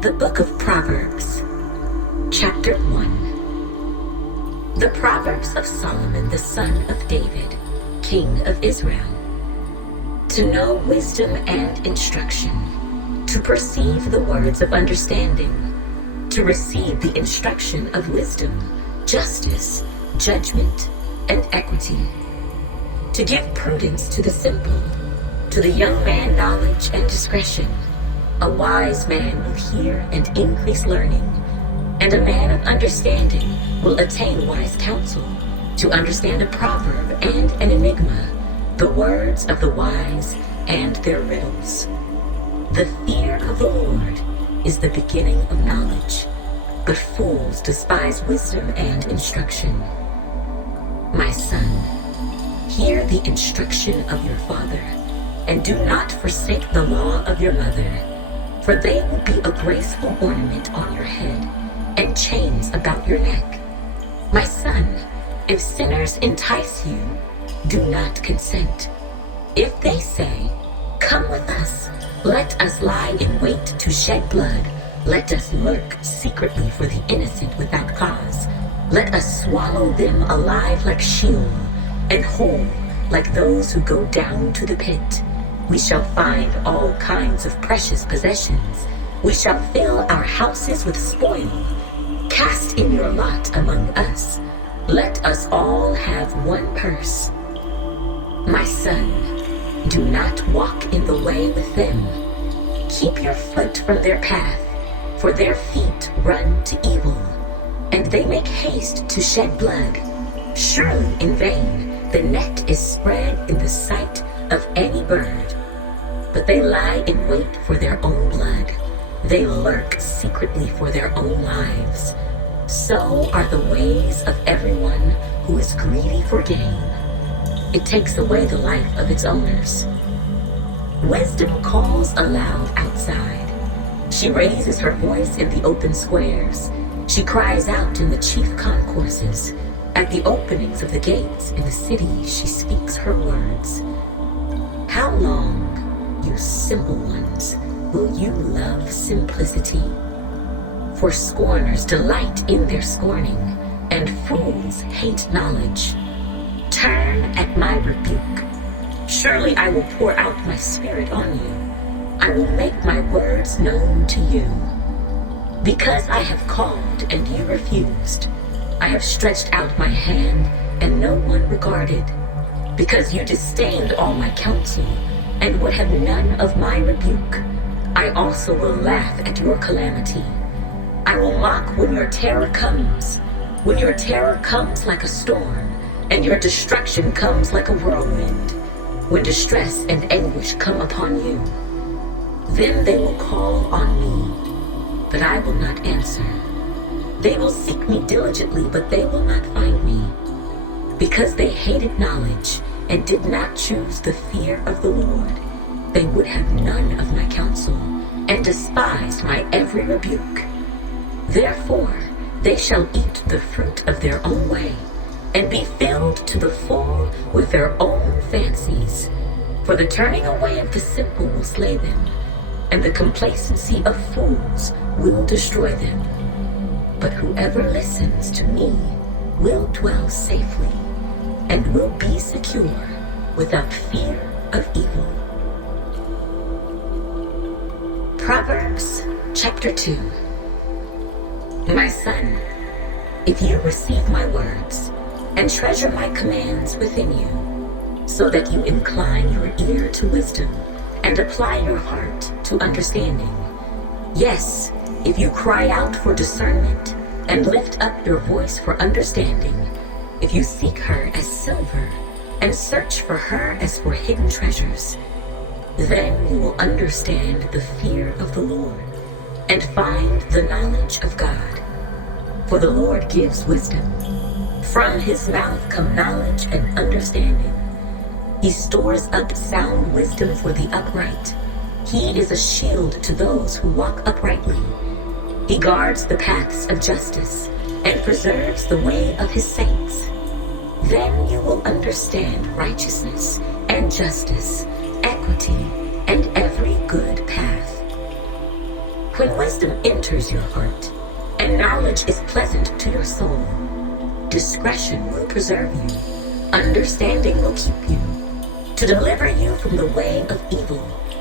The Book of Proverbs, Chapter 1. The Proverbs of Solomon the son of David, King of Israel. To know wisdom and instruction, to perceive the words of understanding, to receive the instruction of wisdom, justice, judgment, and equity. To give prudence to the simple, to the young man knowledge and discretion. A wise man will hear and increase learning, and a man of understanding will attain wise counsel, to understand a proverb and an enigma, the words of the wise and their riddles. The fear of the Lord is the beginning of knowledge, but fools despise wisdom and instruction. My son, hear the instruction of your father, and do not forsake the law of your mother, for they will be a graceful ornament on your head, and chains about your neck. My son, if sinners entice you, do not consent. If they say, "Come with us, let us lie in wait to shed blood, let us lurk secretly for the innocent without cause, let us swallow them alive like Sheol, and whole like those who go down to the pit. We shall find all kinds of precious possessions. We shall fill our houses with spoil. Cast in your lot among us. Let us all have one purse. My son, do not walk in the way with them. Keep your foot from their path, for their feet run to evil, and they make haste to shed blood. Surely in vain the net is spread in the sight of any bird. But they lie in wait for their own blood. They lurk secretly for their own lives. So are the ways of everyone who is greedy for gain. It takes away the life of its owners. Wisdom calls aloud outside. She raises her voice in the open squares. She cries out in the chief concourses. At the openings of the gates in the city, she speaks her words. How long, you simple ones, will you love simplicity? For scorners delight in their scorning, and fools hate knowledge. Turn at my rebuke. Surely I will pour out my spirit on you. I will make my words known to you. Because I have called and you refused, I have stretched out my hand and no one regarded. Because you disdained all my counsel and would have none of my rebuke, I also will laugh at your calamity. I will mock when your terror comes like a storm, and your destruction comes like a whirlwind, when distress and anguish come upon you. Then they will call on me, but I will not answer. They will seek me diligently, but they will not find me, because they hated knowledge and did not choose the fear of the Lord. They would have none of my counsel, and despised my every rebuke. Therefore they shall eat the fruit of their own way, and be filled to the full with their own fancies. For the turning away of the simple will slay them, and the complacency of fools will destroy them. But whoever listens to me will dwell safely, and will be secure without fear of evil. Proverbs chapter 2. My son, if you receive my words and treasure my commands within you, so that you incline your ear to wisdom and apply your heart to understanding. Yes, if you cry out for discernment and lift up your voice for understanding, if you seek her as silver and search for her as for hidden treasures, then you will understand the fear of the Lord and find the knowledge of God. For the Lord gives wisdom. From his mouth come knowledge and understanding. He stores up sound wisdom for the upright. He is a shield to those who walk uprightly. He guards the paths of justice and preserves the way of his saints. Then you will understand righteousness and justice, equity, and every good path. When wisdom enters your heart, and knowledge is pleasant to your soul, discretion will preserve you, understanding will keep you, to deliver you from the way of evil,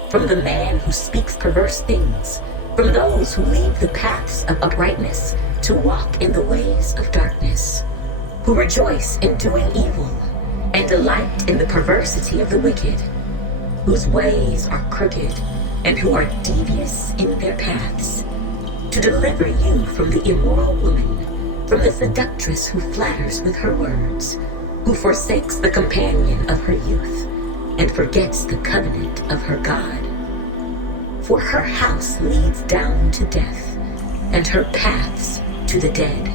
from the man who speaks perverse things, from those who leave the paths of uprightness to walk in the ways of darkness, who rejoice in doing evil and delight in the perversity of the wicked, whose ways are crooked and who are devious in their paths, to deliver you from the immoral woman, from the seductress who flatters with her words, who forsakes the companion of her youth and forgets the covenant of her God. For her house leads down to death, and her paths to the dead.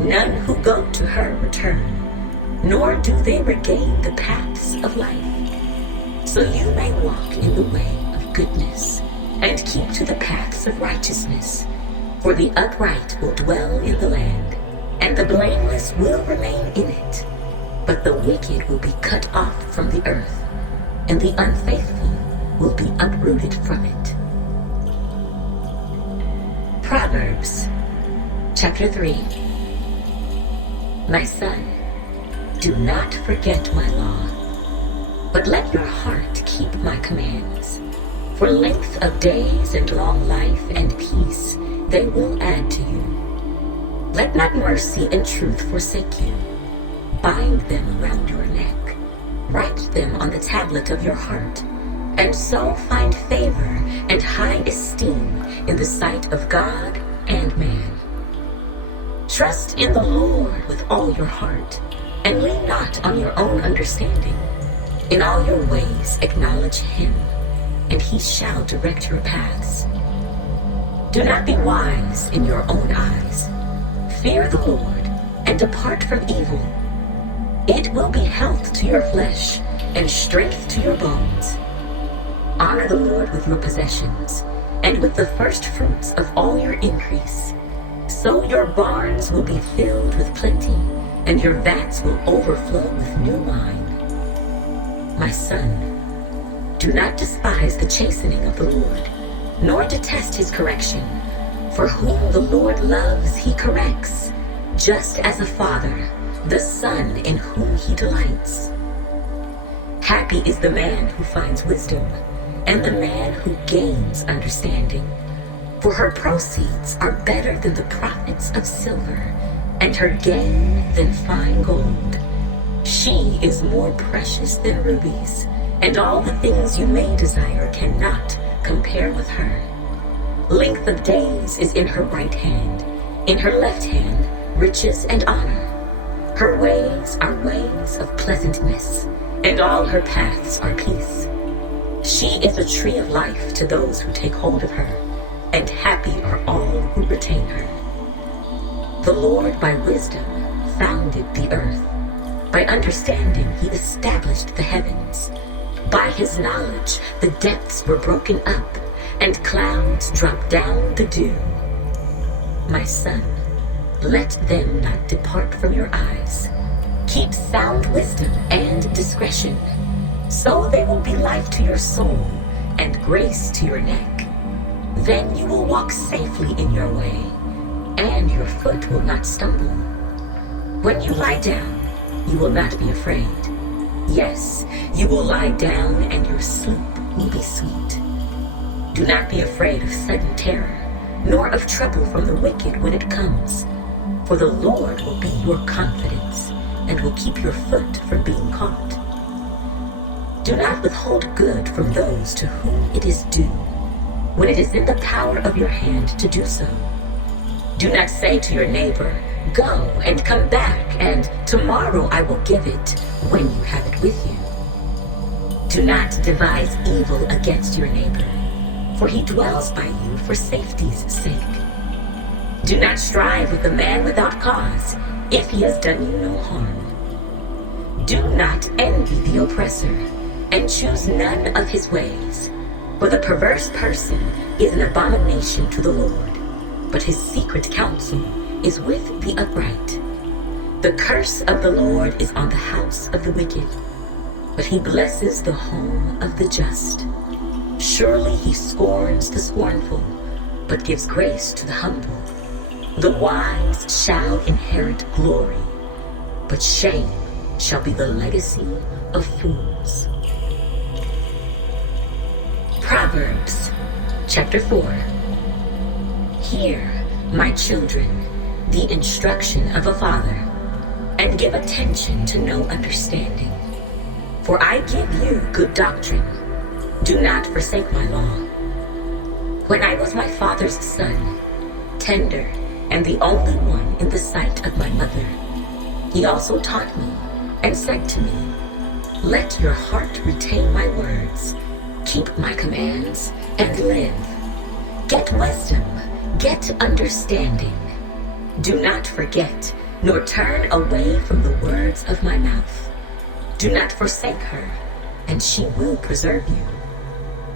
None who go to her return, nor do they regain the paths of life. So you may walk in the way of goodness, and keep to the paths of righteousness. For the upright will dwell in the land, and the blameless will remain in it. But the wicked will be cut off from the earth, and the unfaithful will be uprooted from it. Proverbs, chapter 3. My son, do not forget my law, but let your heart keep my commands. For length of days and long life and peace they will add to you. Let not mercy and truth forsake you. Bind them around your neck. Write them on the tablet of your heart, and so find favor and high esteem in the sight of God and man. Trust in the Lord with all your heart, and lean not on your own understanding. In all your ways acknowledge him, and he shall direct your paths. Do not be wise in your own eyes. Fear the Lord, and depart from evil. It will be health to your flesh, and strength to your bones. Honor the Lord with your possessions, and with the first fruits of all your increase. So your barns will be filled with plenty, and your vats will overflow with new wine. My son, do not despise the chastening of the Lord, nor detest his correction. For whom the Lord loves, he corrects, just as a father, the son in whom he delights. Happy is the man who finds wisdom, and the man who gains understanding. For her proceeds are better than the profits of silver, and her gain than fine gold. She is more precious than rubies, and all the things you may desire cannot compare with her. Length of days is in her right hand, in her left hand riches and honor. Her ways are ways of pleasantness, and all her paths are peace. She is a tree of life to those who take hold of her, and happy are all who retain her. The Lord by wisdom founded the earth. By understanding he established the heavens. By his knowledge the depths were broken up, and clouds dropped down the dew. My son, let them not depart from your eyes. Keep sound wisdom and discretion, so they will be life to your soul and grace to your neck. Then you will walk safely in your way, and your foot will not stumble. When you lie down, you will not be afraid. Yes, you will lie down, and your sleep will be sweet. Do not be afraid of sudden terror, nor of trouble from the wicked when it comes. For the Lord will be your confidence, and will keep your foot from being caught. Do not withhold good from those to whom it is due, when it is in the power of your hand to do so. Do not say to your neighbor, "Go and come back, and tomorrow I will give it," when you have it with you. Do not devise evil against your neighbor, for he dwells by you for safety's sake. Do not strive with a man without cause, if he has done you no harm. Do not envy the oppressor, and choose none of his ways. For the perverse person is an abomination to the Lord, but his secret counsel is with the upright. The curse of the Lord is on the house of the wicked, but he blesses the home of the just. Surely he scorns the scornful, but gives grace to the humble. The wise shall inherit glory, but shame shall be the legacy of fools. Proverbs chapter 4. Hear, my children, the instruction of a father, and give attention to know understanding. For I give you good doctrine. Do not forsake my law. When I was my father's son, tender and the only one in the sight of my mother, he also taught me and said to me, let your heart retain my words, keep my commands, and live. Get wisdom, get understanding. Do not forget, nor turn away from the words of my mouth. Do not forsake her, and she will preserve you.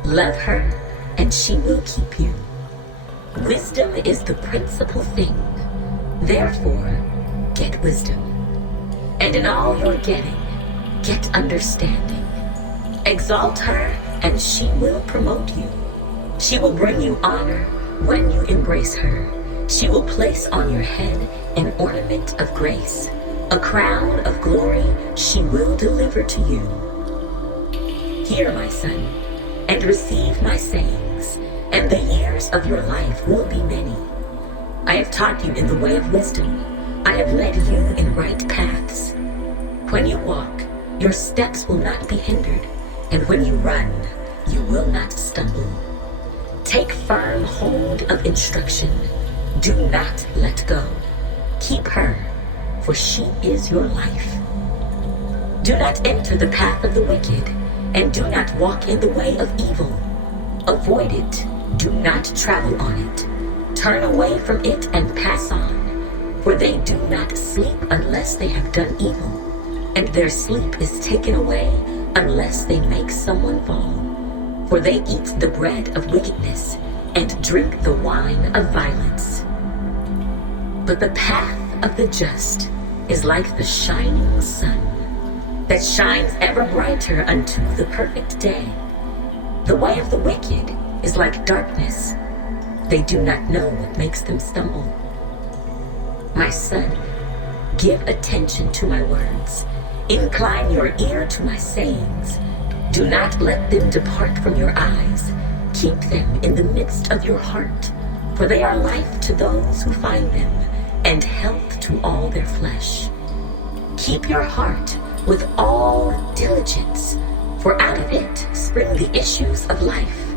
Love her, and she will keep you. Wisdom is the principal thing. Therefore, get wisdom. And in all your getting, get understanding. Exalt her, and she will promote you. She will bring you honor when you embrace her. She will place on your head an ornament of grace. A crown of glory she will deliver to you. Hear, my son, and receive my sayings, and the years of your life will be many. I have taught you in the way of wisdom. I have led you in right paths. When you walk, your steps will not be hindered, and when you run, you will not stumble. Take firm hold of instruction. Do not let go. Keep her, for she is your life. Do not enter the path of the wicked, and do not walk in the way of evil. Avoid it. Do not travel on it. Turn away from it and pass on, for they do not sleep unless they have done evil, and their sleep is taken away unless they make someone fall. For they eat the bread of wickedness and drink the wine of violence. But the path of the just is like the shining sun, that shines ever brighter unto the perfect day. The way of the wicked is like darkness. They do not know what makes them stumble. My son, give attention to my words. Incline your ear to my sayings. Do not let them depart from your eyes. Keep them in the midst of your heart, for they are life to those who find them, and health to all their flesh. Keep your heart with all diligence, for out of it spring the issues of life.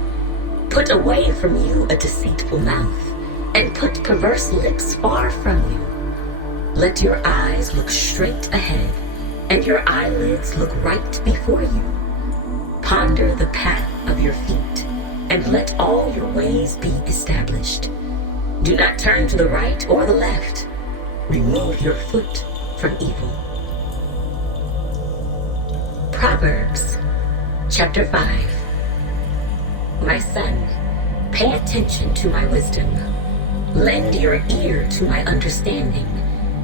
Put away from you a deceitful mouth, and put perverse lips far from you. Let your eyes look straight ahead, and your eyelids look right before you. Ponder the path of your feet, and let all your ways be established. Do not turn to the right or the left. Remove your foot from evil. Proverbs chapter 5. My son, pay attention to my wisdom. Lend your ear to my understanding,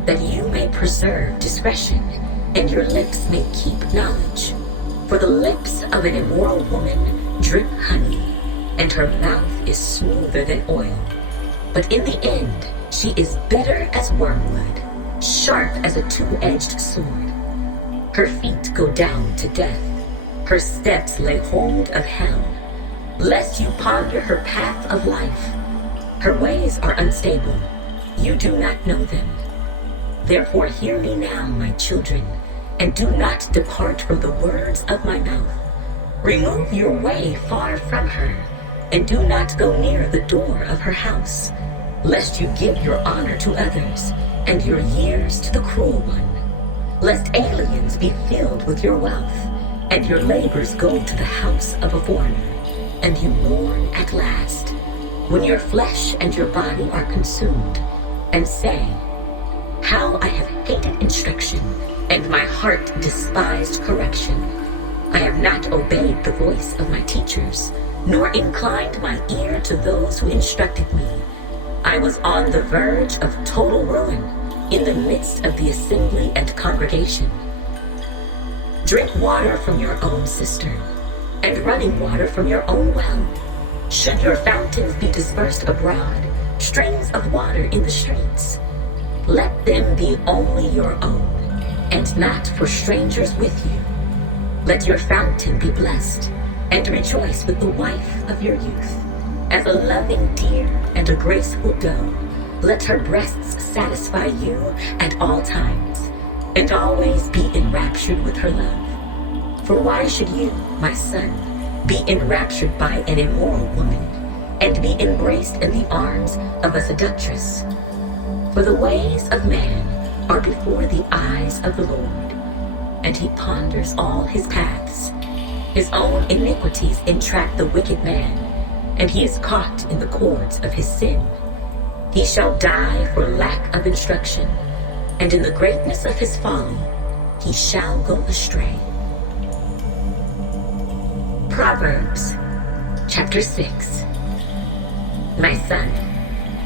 that you may preserve discretion, and your lips may keep knowledge. For the lips of an immoral woman drip honey, and her mouth is smoother than oil. But in the end, she is bitter as wormwood, sharp as a two-edged sword. Her feet go down to death. Her steps lay hold of hell. Lest you ponder her path of life. Her ways are unstable. You do not know them. Therefore hear me now, my children, and do not depart from the words of my mouth. Remove your way far from her, and do not go near the door of her house, lest you give your honor to others, and your years to the cruel one. Lest aliens be filled with your wealth, and your labors go to the house of a foreigner, and you mourn at last, when your flesh and your body are consumed, and say, how I have hated instruction, and my heart despised correction. I have not obeyed the voice of my teachers, nor inclined my ear to those who instructed me. I was on the verge of total ruin, in the midst of the assembly and congregation. Drink water from your own cistern, and running water from your own well. Should your fountains be dispersed abroad, streams of water in the streets, let them be only your own, and not for strangers with you. Let your fountain be blessed, and rejoice with the wife of your youth. As a loving deer and a graceful doe, let her breasts satisfy you at all times, and always be enraptured with her love. For why should you, my son, be enraptured by an immoral woman, and be embraced in the arms of a seductress? For the ways of man are before the eyes of the Lord, and he ponders all his paths. His own iniquities entrap the wicked man, and he is caught in the cords of his sin. He shall die for lack of instruction, and in the greatness of his folly he shall go astray. Proverbs chapter 6. My son,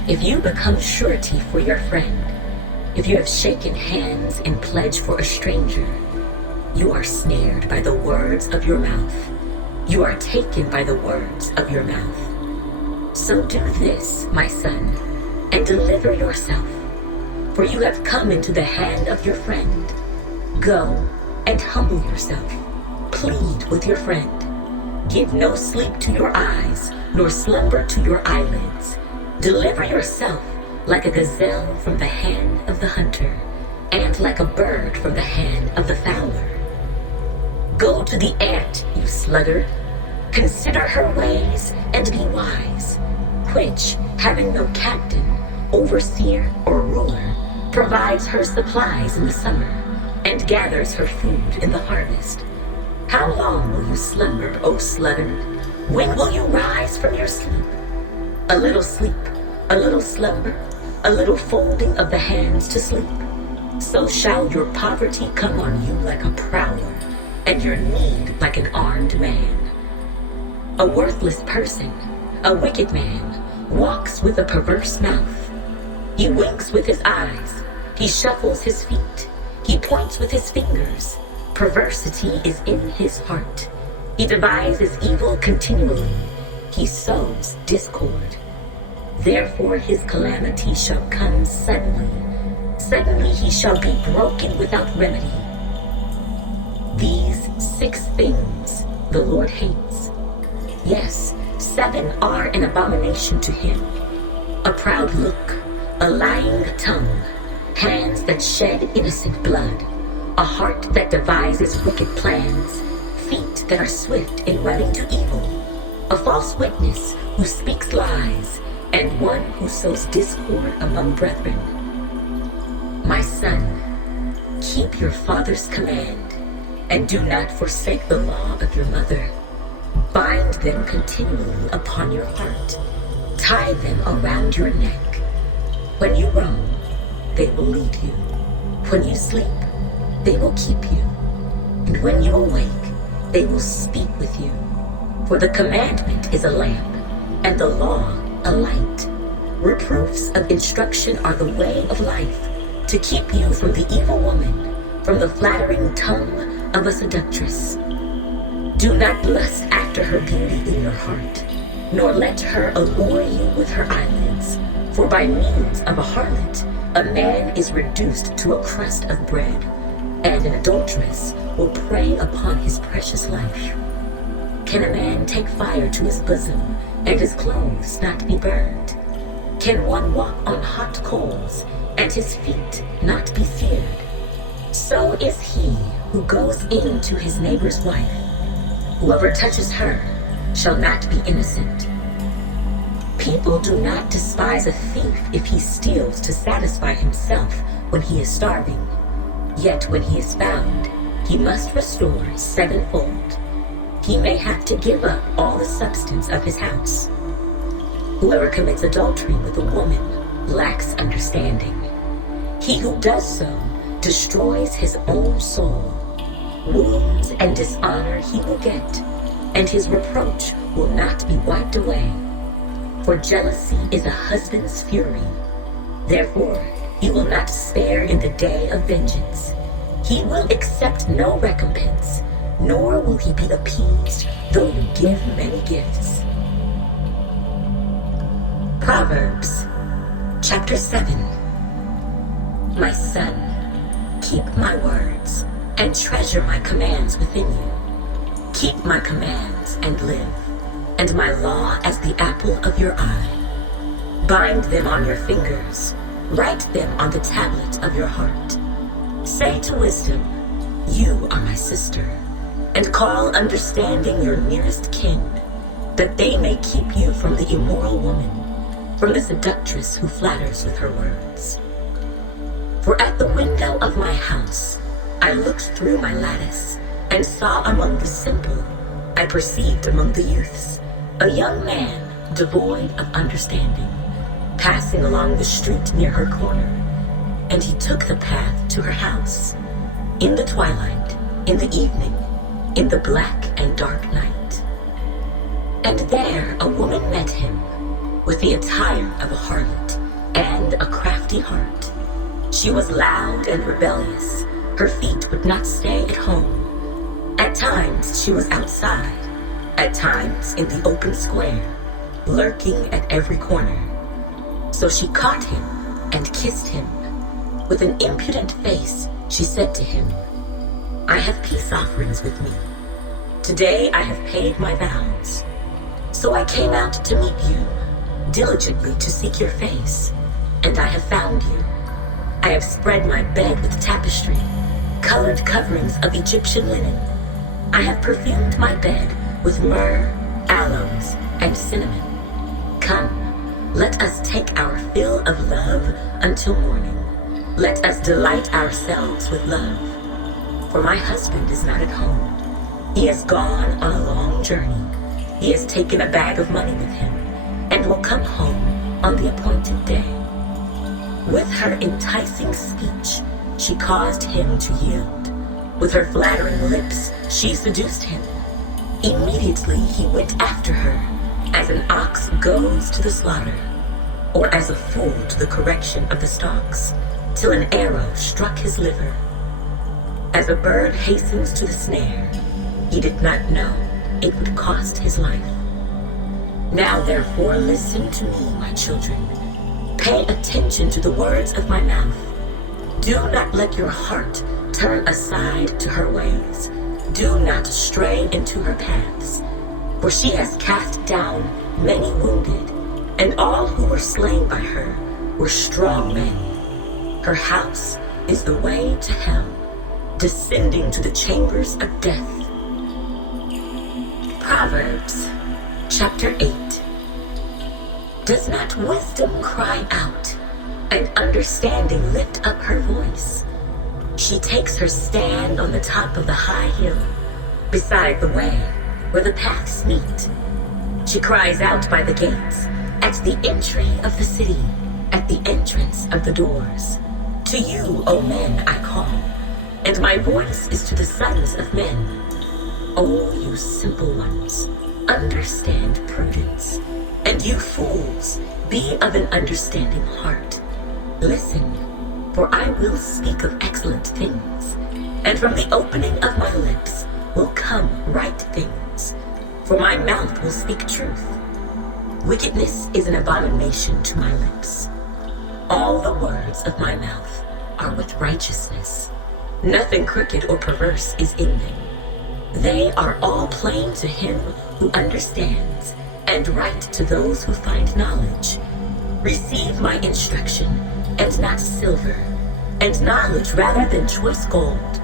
if you become surety for your friend, if you have shaken hands in pledge for a stranger, you are snared by the words of your mouth. You are taken by the words of your mouth. So do this, my son, and deliver yourself, for you have come into the hand of your friend. Go and humble yourself. Plead with your friend. Give no sleep to your eyes, nor slumber to your eyelids. Deliver yourself like a gazelle from the hand of the hunter, and like a bird from the hand of the fowler. Go to the ant, you sluggard. Consider her ways and be wise, which, having no captain, overseer, or ruler, provides her supplies in the summer, and gathers her food in the harvest. How long will you slumber, O sluggard? When will you rise from your sleep? A little sleep, a little slumber, a little folding of the hands to sleep. So shall your poverty come on you like a prowler, and your need like an armed man. A worthless person, a wicked man, walks with a perverse mouth. He winks with his eyes, he shuffles his feet, he points with his fingers. Perversity is in his heart. He devises evil continually. He sows discord. Therefore his calamity shall come suddenly. Suddenly he shall be broken without remedy. These 6 things the Lord hates. Yes, 7 are an abomination to him. A proud look, a lying tongue, hands that shed innocent blood, a heart that devises wicked plans, feet that are swift in running to evil, a false witness who speaks lies, and one who sows discord among brethren. My son, keep your father's command, and do not forsake the law of your mother. Bind them continually upon your heart. Tie them around your neck. When you roam, they will lead you. When you sleep, they will keep you. And when you awake, they will speak with you. For the commandment is a lamp, and the law a light. Reproofs of instruction are the way of life, to keep you from the evil woman, from the flattering tongue of a seductress. Do not lust after her beauty in your heart, nor let her allure you with her eyelids. For by means of a harlot, a man is reduced to a crust of bread, and an adulteress will prey upon his precious life. Can a man take fire to his bosom, and his clothes not be burned? Can one walk on hot coals, and his feet not be seared? So is he who goes in to his neighbor's wife. Whoever touches her shall not be innocent. People do not despise a thief if he steals to satisfy himself when he is starving. Yet when he is found, he must restore 7-fold. He may have to give up all the substance of his house. Whoever commits adultery with a woman lacks understanding. He who does so destroys his own soul. Wounds and dishonor he will get, and his reproach will not be wiped away. For jealousy is a husband's fury. Therefore, he will not spare in the day of vengeance. He will accept no recompense, nor will he be appeased, though you give many gifts. Proverbs, chapter 7. My son, keep my words and treasure my commands within you. Keep my commands and live, and my law as the apple of your eye. Bind them on your fingers, write them on the tablet of your heart. Say to wisdom, you are my sister, and call understanding your nearest kin, that they may keep you from the immoral woman, from the seductress who flatters with her words. For at the window of my house I looked through my lattice, and saw among the simple, I perceived among the youths, a young man devoid of understanding, passing along the street near her corner. And he took the path to her house, in the twilight, in the evening, in the black and dark night. And there a woman met him, with the attire of a harlot, and a crafty heart. She was loud and rebellious. Her feet would not stay at home. At times she was outside, at times in the open square, lurking at every corner. So she caught him and kissed him. With an impudent face, she said to him, I have peace offerings with me. Today I have paid my vows. So I came out to meet you, diligently to seek your face, and I have found you. I have spread my bed with tapestry, colored coverings of Egyptian linen. I have perfumed my bed with myrrh, aloes, and cinnamon. Come, let us take our fill of love until morning. Let us delight ourselves with love. For my husband is not at home. He has gone on a long journey. He has taken a bag of money with him, and will come home on the appointed day. With her enticing speech, she caused him to yield. With her flattering lips, she seduced him. Immediately he went after her, as an ox goes to the slaughter, or as a fool to the correction of the stocks, till an arrow struck his liver. As a bird hastens to the snare, he did not know it would cost his life. Now therefore listen to me, my children. Pay attention to the words of my mouth. Do not let your heart turn aside to her ways. Do not stray into her paths. For she has cast down many wounded, and all who were slain by her were strong men. Her house is the way to hell, descending to the chambers of death. Proverbs, chapter 8. Does not wisdom cry out, and understanding lift up her voice? She takes her stand on the top of the high hill, beside the way where the paths meet. She cries out by the gates, at the entry of the city, at the entrance of the doors. To you, O men, I call, and my voice is to the sons of men. O you simple ones, understand prudence. And you fools, be of an understanding heart. Listen, for I will speak of excellent things, and from the opening of my lips will come right things, for my mouth will speak truth. Wickedness is an abomination to my lips. All the words of my mouth are with righteousness. Nothing crooked or perverse is in them. They are all plain to him who understands, and right to those who find knowledge. Receive my instruction, and not silver, and knowledge rather than choice gold.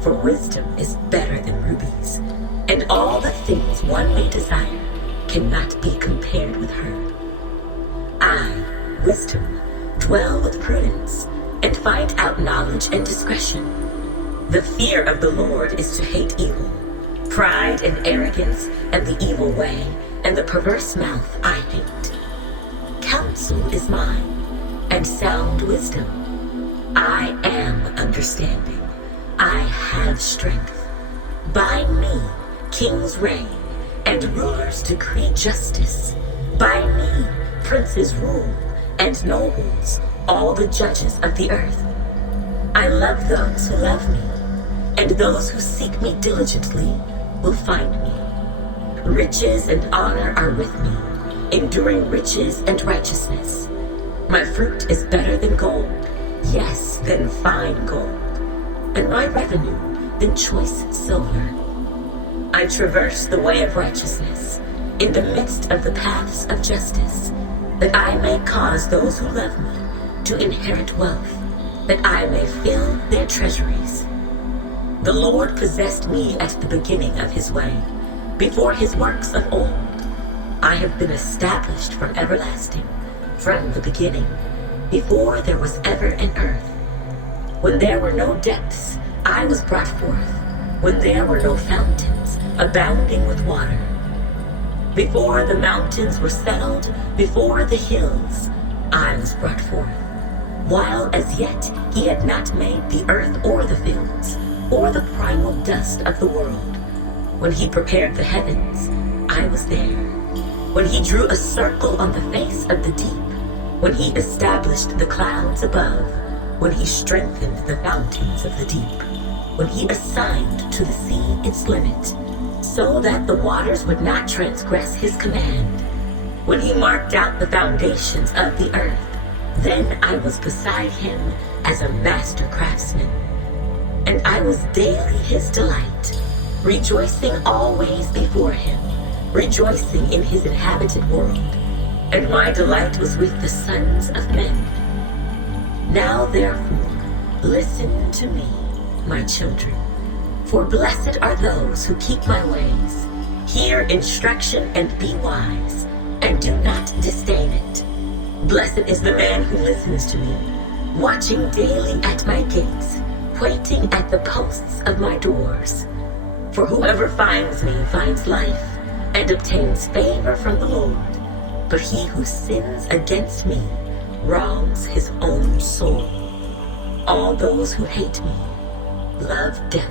For wisdom is better than rubies, and all the things one may desire cannot be compared with her. I, wisdom, dwell with prudence, and find out knowledge and discretion. The fear of the Lord is to hate evil, pride and arrogance, and the evil way, and the perverse mouth I hate. Counsel is mine, and sound wisdom. I am understanding. I have strength. By me, kings reign, and rulers decree justice. By me, princes rule, and nobles, all the judges of the earth. I love those who love me, and those who seek me diligently will find me. Riches and honor are with me, enduring riches and righteousness. My fruit is better than gold, yes, than fine gold, and my revenue than choice silver. I traverse the way of righteousness in the midst of the paths of justice, that I may cause those who love me to inherit wealth, that I may fill their treasuries. The Lord possessed me at the beginning of his way, before his works of old. I have been established from everlasting, from the beginning, before there was ever an earth. When there were no depths, I was brought forth, when there were no fountains, abounding with water. Before the mountains were settled, before the hills, I was brought forth, while as yet he had not made the earth or the fields, or the primal dust of the world. When he prepared the heavens, I was there. When he drew a circle on the face of the deep, when he established the clouds above, when he strengthened the fountains of the deep, when he assigned to the sea its limit, so that the waters would not transgress his command, when he marked out the foundations of the earth, then I was beside him as a master craftsman, and I was daily his delight, rejoicing always before him, rejoicing in his inhabited world, and my delight was with the sons of men. Now therefore, listen to me, my children, for blessed are those who keep my ways. Hear instruction and be wise, and do not disdain it. Blessed is the man who listens to me, watching daily at my gates, waiting at the posts of my doors. For whoever finds me finds life, and obtains favor from the Lord. But he who sins against me wrongs his own soul. All those who hate me love death.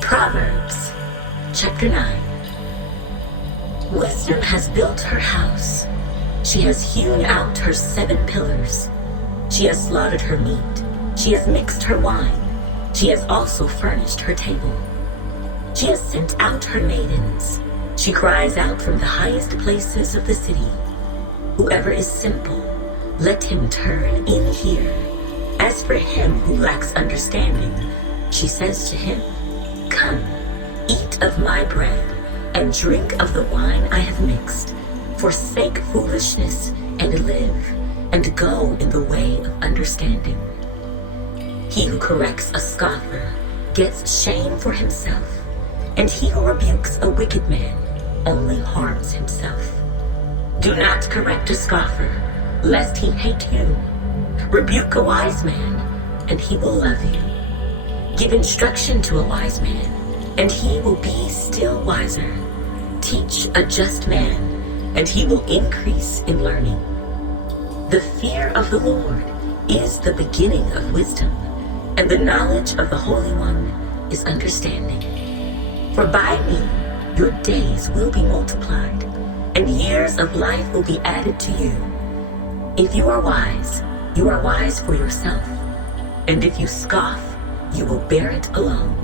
Proverbs, chapter 9. Wisdom has built her house. She has hewn out her 7 pillars. She has slaughtered her meat. She has mixed her wine. She has also furnished her table. She has sent out her maidens. She cries out from the highest places of the city. Whoever is simple, let him turn in here. As for him who lacks understanding, she says to him, Come, eat of my bread, and drink of the wine I have mixed. Forsake foolishness, and live, and go in the way of understanding. He who corrects a scoffer gets shame for himself, and he who rebukes a wicked man only harms himself. Do not correct a scoffer, lest he hate you. Rebuke a wise man, and he will love you. Give instruction to a wise man, and he will be still wiser. Teach a just man, and he will increase in learning. The fear of the Lord is the beginning of wisdom, and the knowledge of the Holy One is understanding. For by me your days will be multiplied, and years of life will be added to you. If you are wise for yourself, and if you scoff, you will bear it alone.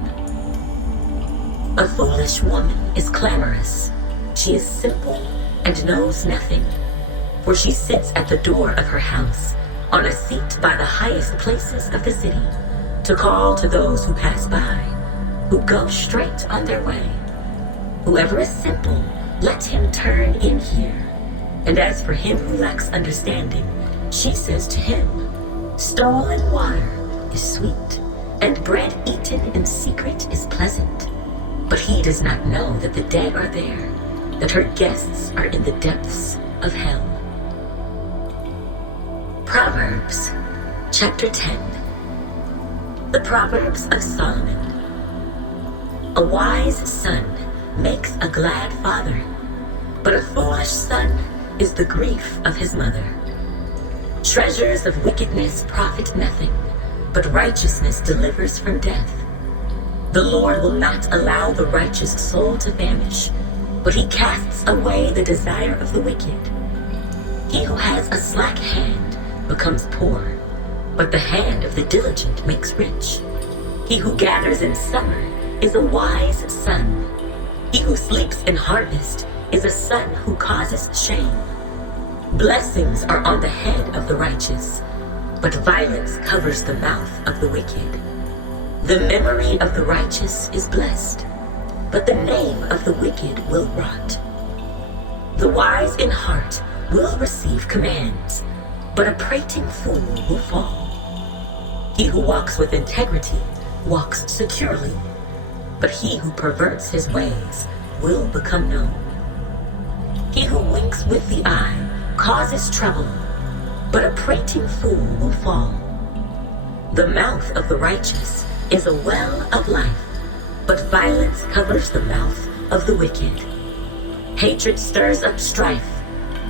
A foolish woman is clamorous. She is simple and knows nothing, for she sits at the door of her house, on a seat by the highest places of the city, to call to those who pass by, who go straight on their way. Whoever is simple, let him turn in here. And as for him who lacks understanding, she says to him, Stolen water is sweet, and bread eaten in secret is pleasant. But he does not know that the dead are there, that her guests are in the depths of hell. Proverbs, chapter 10. The Proverbs of Solomon. A wise son makes a glad father, but a foolish son is the grief of his mother. Treasures of wickedness profit nothing, but righteousness delivers from death. The Lord will not allow the righteous soul to famish, but he casts away the desire of the wicked. He who has a slack hand becomes poor, but the hand of the diligent makes rich. He who gathers in summer is a wise son. He who sleeps in harvest is a son who causes shame. Blessings are on the head of the righteous, but violence covers the mouth of the wicked. The memory of the righteous is blessed, but the name of the wicked will rot. The wise in heart will receive commands, but a prating fool will fall. He who walks with integrity walks securely, but he who perverts his ways will become known. He who winks with the eye causes trouble, but a prating fool will fall. The mouth of the righteous is a well of life, but violence covers the mouth of the wicked. Hatred stirs up strife,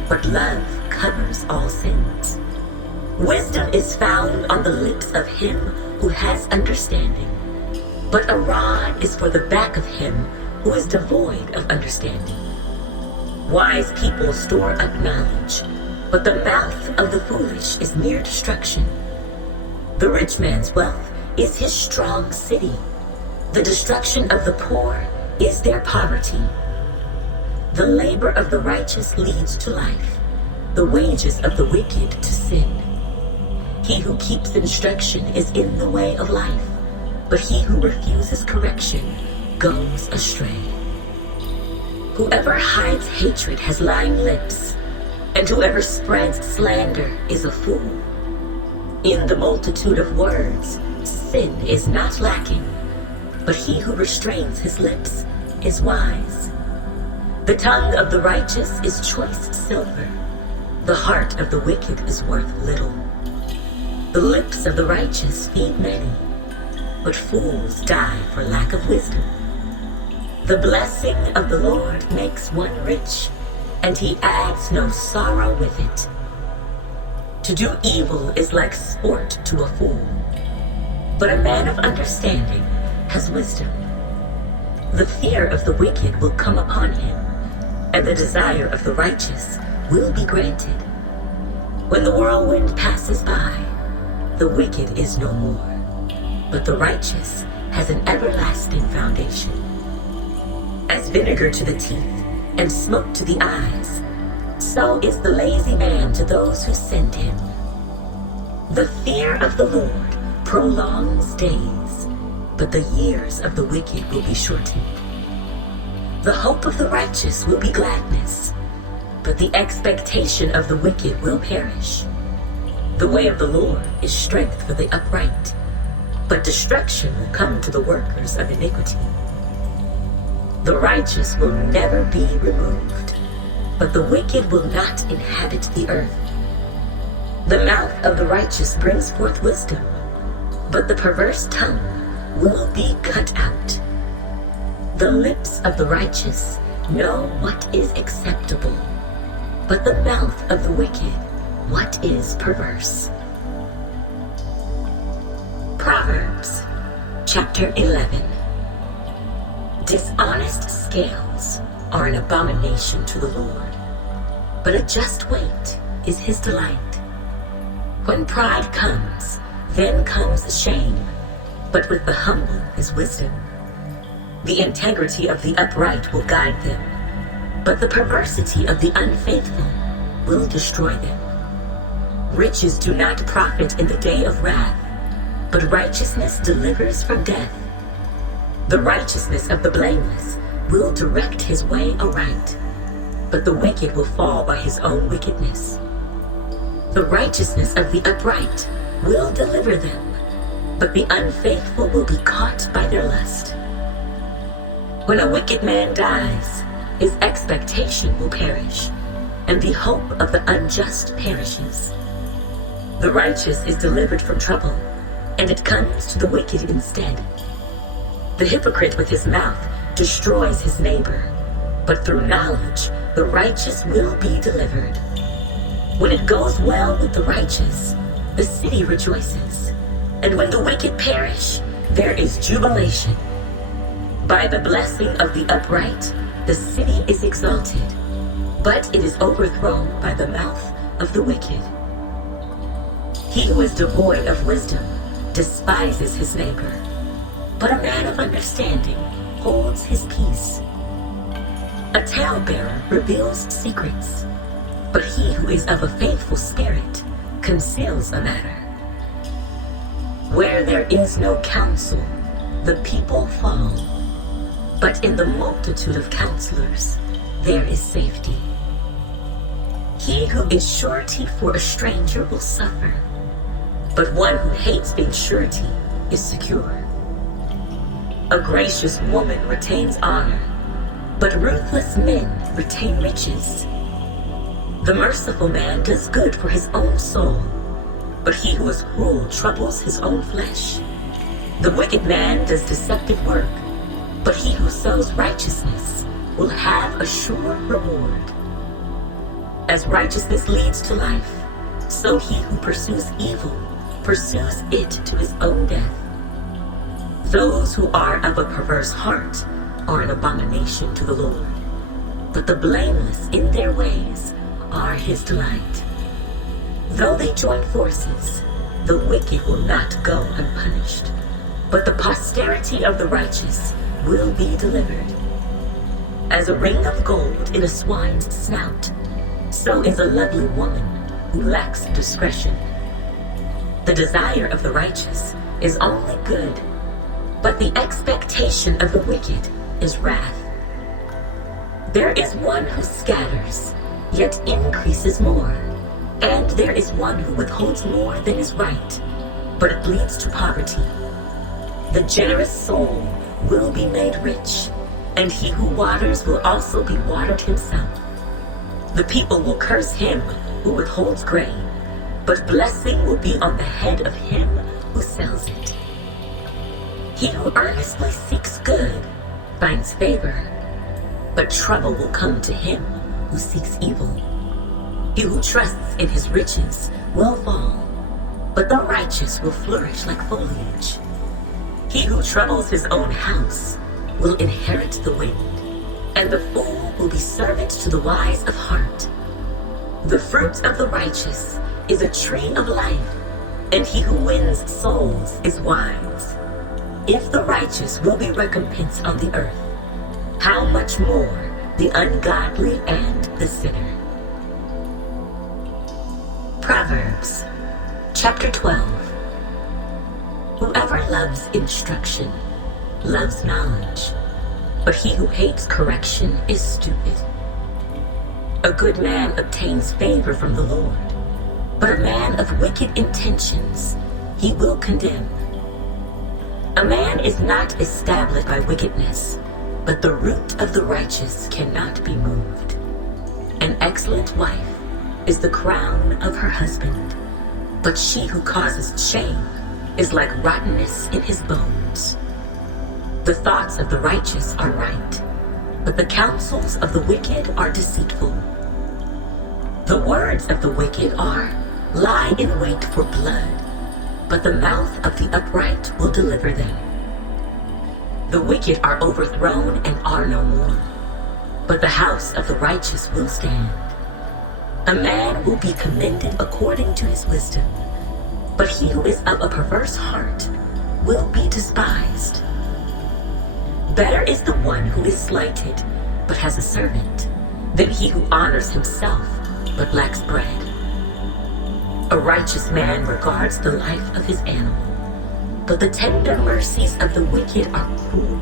but love covers all sins. Wisdom is found on the lips of him who has understanding, but a rod is for the back of him who is devoid of understanding. Wise people store up knowledge, but the mouth of the foolish is near destruction. The rich man's wealth is his strong city. The destruction of the poor is their poverty. The labor of the righteous leads to life, the wages of the wicked to sin. He who keeps instruction is in the way of life, but he who refuses correction goes astray. Whoever hides hatred has lying lips, and whoever spreads slander is a fool. In the multitude of words, sin is not lacking, but he who restrains his lips is wise. The tongue of the righteous is choice silver. The heart of the wicked is worth little. The lips of the righteous feed many, but fools die for lack of wisdom. The blessing of the Lord makes one rich, and he adds no sorrow with it. To do evil is like sport to a fool, but a man of understanding has wisdom. The fear of the wicked will come upon him, and the desire of the righteous will be granted. When the whirlwind passes by, the wicked is no more, but the righteous has an everlasting foundation. As vinegar to the teeth and smoke to the eyes, so is the lazy man to those who send him. The fear of the Lord prolongs days, but the years of the wicked will be shortened. The hope of the righteous will be gladness, but the expectation of the wicked will perish. The way of the Lord is strength for the upright, but destruction will come to the workers of iniquity. The righteous will never be removed, but the wicked will not inhabit the earth. The mouth of the righteous brings forth wisdom, but the perverse tongue will be cut out. The lips of the righteous know what is acceptable, but the mouth of the wicked what is perverse. Proverbs chapter 11. Dishonest scales are an abomination to the Lord, but a just weight is his delight. When pride comes, then comes shame, but with the humble is wisdom. The integrity of the upright will guide them, but the perversity of the unfaithful will destroy them. Riches do not profit in the day of wrath, but righteousness delivers from death. The righteousness of the blameless will direct his way aright, but the wicked will fall by his own wickedness. The righteousness of the upright will deliver them, but the unfaithful will be caught by their lust. When a wicked man dies, his expectation will perish, and the hope of the unjust perishes. The righteous is delivered from trouble, and it comes to the wicked instead. The hypocrite with his mouth destroys his neighbor, but through knowledge the righteous will be delivered. When it goes well with the righteous, the city rejoices, and when the wicked perish, there is jubilation. By the blessing of the upright, the city is exalted, but it is overthrown by the mouth of the wicked. He who is devoid of wisdom despises his neighbor, but a man of understanding holds his peace. A talebearer reveals secrets, but he who is of a faithful spirit conceals a matter. Where there is no counsel, the people fall, but in the multitude of counselors there is safety. He who is surety for a stranger will suffer, but one who hates being surety is secure. A gracious woman retains honor, but ruthless men retain riches. The merciful man does good for his own soul, but he who is cruel troubles his own flesh. The wicked man does deceptive work, but he who sows righteousness will have a sure reward. As righteousness leads to life, so he who pursues evil pursues it to his own death. Those who are of a perverse heart are an abomination to the Lord, but the blameless in their ways are his delight. Though they join forces, the wicked will not go unpunished, but the posterity of the righteous will be delivered. As a ring of gold in a swine's snout, so is a lovely woman who lacks discretion. The desire of the righteous is only good, but the expectation of the wicked is wrath. There is one who scatters, yet increases more, and there is one who withholds more than is right, but it leads to poverty. The generous soul will be made rich, and he who waters will also be watered himself. The people will curse him who withholds grain, but blessing will be on the head of him who sells it. He who earnestly seeks good finds favor, but trouble will come to him who seeks evil. He who trusts in his riches will fall, but the righteous will flourish like foliage. He who troubles his own house will inherit the wind, and the fool will be servant to the wise of heart. The fruit of the righteous is a tree of life, and he who wins souls is wise. If the righteous will be recompensed on the earth, how much more the ungodly and the sinner. Proverbs, chapter 12. Whoever loves instruction loves knowledge, but he who hates correction is stupid. A good man obtains favor from the Lord, but a man of wicked intentions he will condemn. A man is not established by wickedness, but the root of the righteous cannot be moved. An excellent wife is the crown of her husband, but she who causes shame is like rottenness in his bones. The thoughts of the righteous are right, but the counsels of the wicked are deceitful. The words of the wicked lie in wait for blood, but the mouth of the upright will deliver them. The wicked are overthrown and are no more, but the house of the righteous will stand. A man will be commended according to his wisdom, but he who is of a perverse heart will be despised. Better is the one who is slighted, but has a servant, than he who honors himself, but lacks bread. A righteous man regards the life of his animal, but the tender mercies of the wicked are cruel.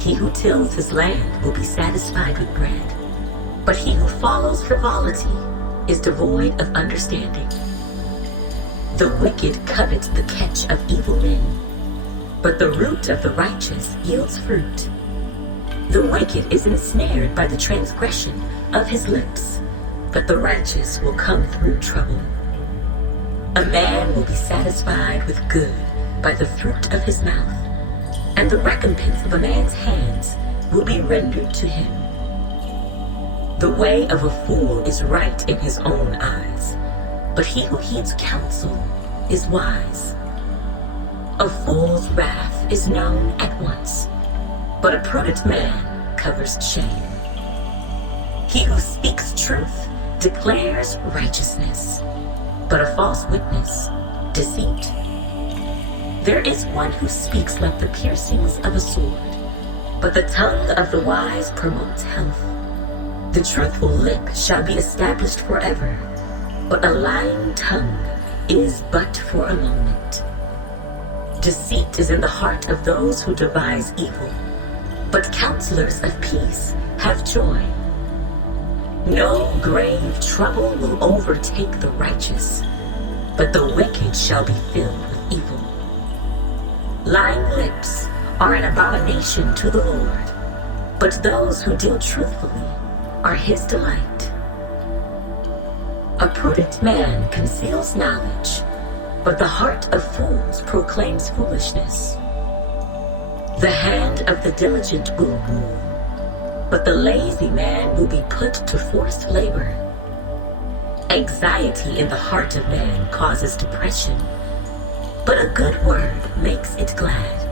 He who tills his land will be satisfied with bread, but he who follows frivolity is devoid of understanding. The wicked covets the catch of evil men, but the root of the righteous yields fruit. The wicked is ensnared by the transgression of his lips, but the righteous will come through trouble. A man will be satisfied with good by the fruit of his mouth, and the recompense of a man's hands will be rendered to him. The way of a fool is right in his own eyes, but he who heeds counsel is wise. A fool's wrath is known at once, but a prudent man covers shame. He who speaks truth declares righteousness, but a false witness, deceit. There is one who speaks like the piercings of a sword, but the tongue of the wise promotes health. The truthful lip shall be established forever, but a lying tongue is but for a moment. Deceit is in the heart of those who devise evil, but counselors of peace have joy. No grave trouble will overtake the righteous, but the wicked shall be filled with evil. Lying lips are an abomination to the Lord, but those who deal truthfully are his delight. A prudent man conceals knowledge, but the heart of fools proclaims foolishness. The hand of the diligent will rule, but the lazy man will be put to forced labor. Anxiety in the heart of man causes depression, but a good word makes it glad.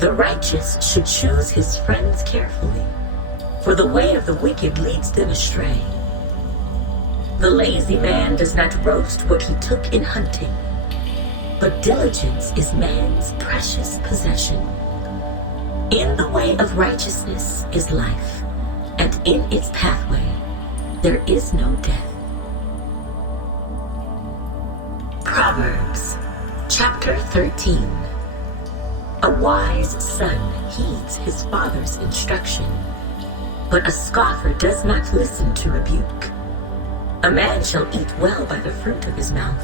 The righteous should choose his friends carefully, for the way of the wicked leads them astray. The lazy man does not roast what he took in hunting, but diligence is man's precious possession. In the way of righteousness is life, and in its pathway there is no death. Proverbs, chapter 13. A wise son heeds his father's instruction, but a scoffer does not listen to rebuke. A man shall eat well by the fruit of his mouth,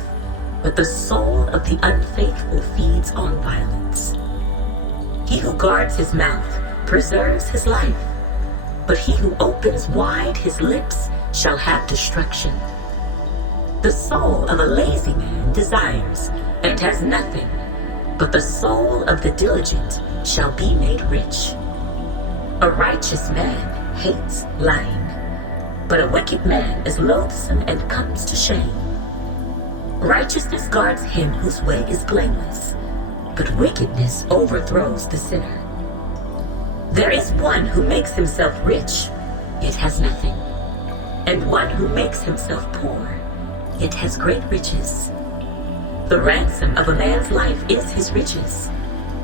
but the soul of the unfaithful feeds on violence. He who guards his mouth preserves his life, but he who opens wide his lips shall have destruction. The soul of a lazy man desires and has nothing, but the soul of the diligent shall be made rich. A righteous man hates lying, but a wicked man is loathsome and comes to shame. Righteousness guards him whose way is blameless, but wickedness overthrows the sinner. There is one who makes himself rich, yet has nothing, and one who makes himself poor, yet has great riches. The ransom of a man's life is his riches,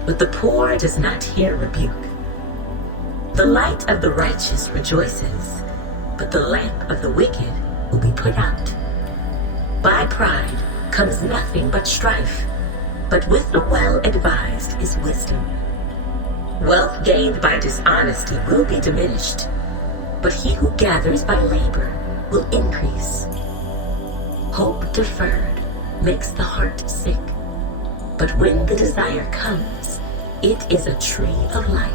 but the poor does not hear rebuke. The light of the righteous rejoices, but the lamp of the wicked will be put out. By pride comes nothing but strife, but with the well-advised is wisdom. Wealth gained by dishonesty will be diminished, but he who gathers by labor will increase. Hope deferred makes the heart sick, but when the desire comes, it is a tree of life.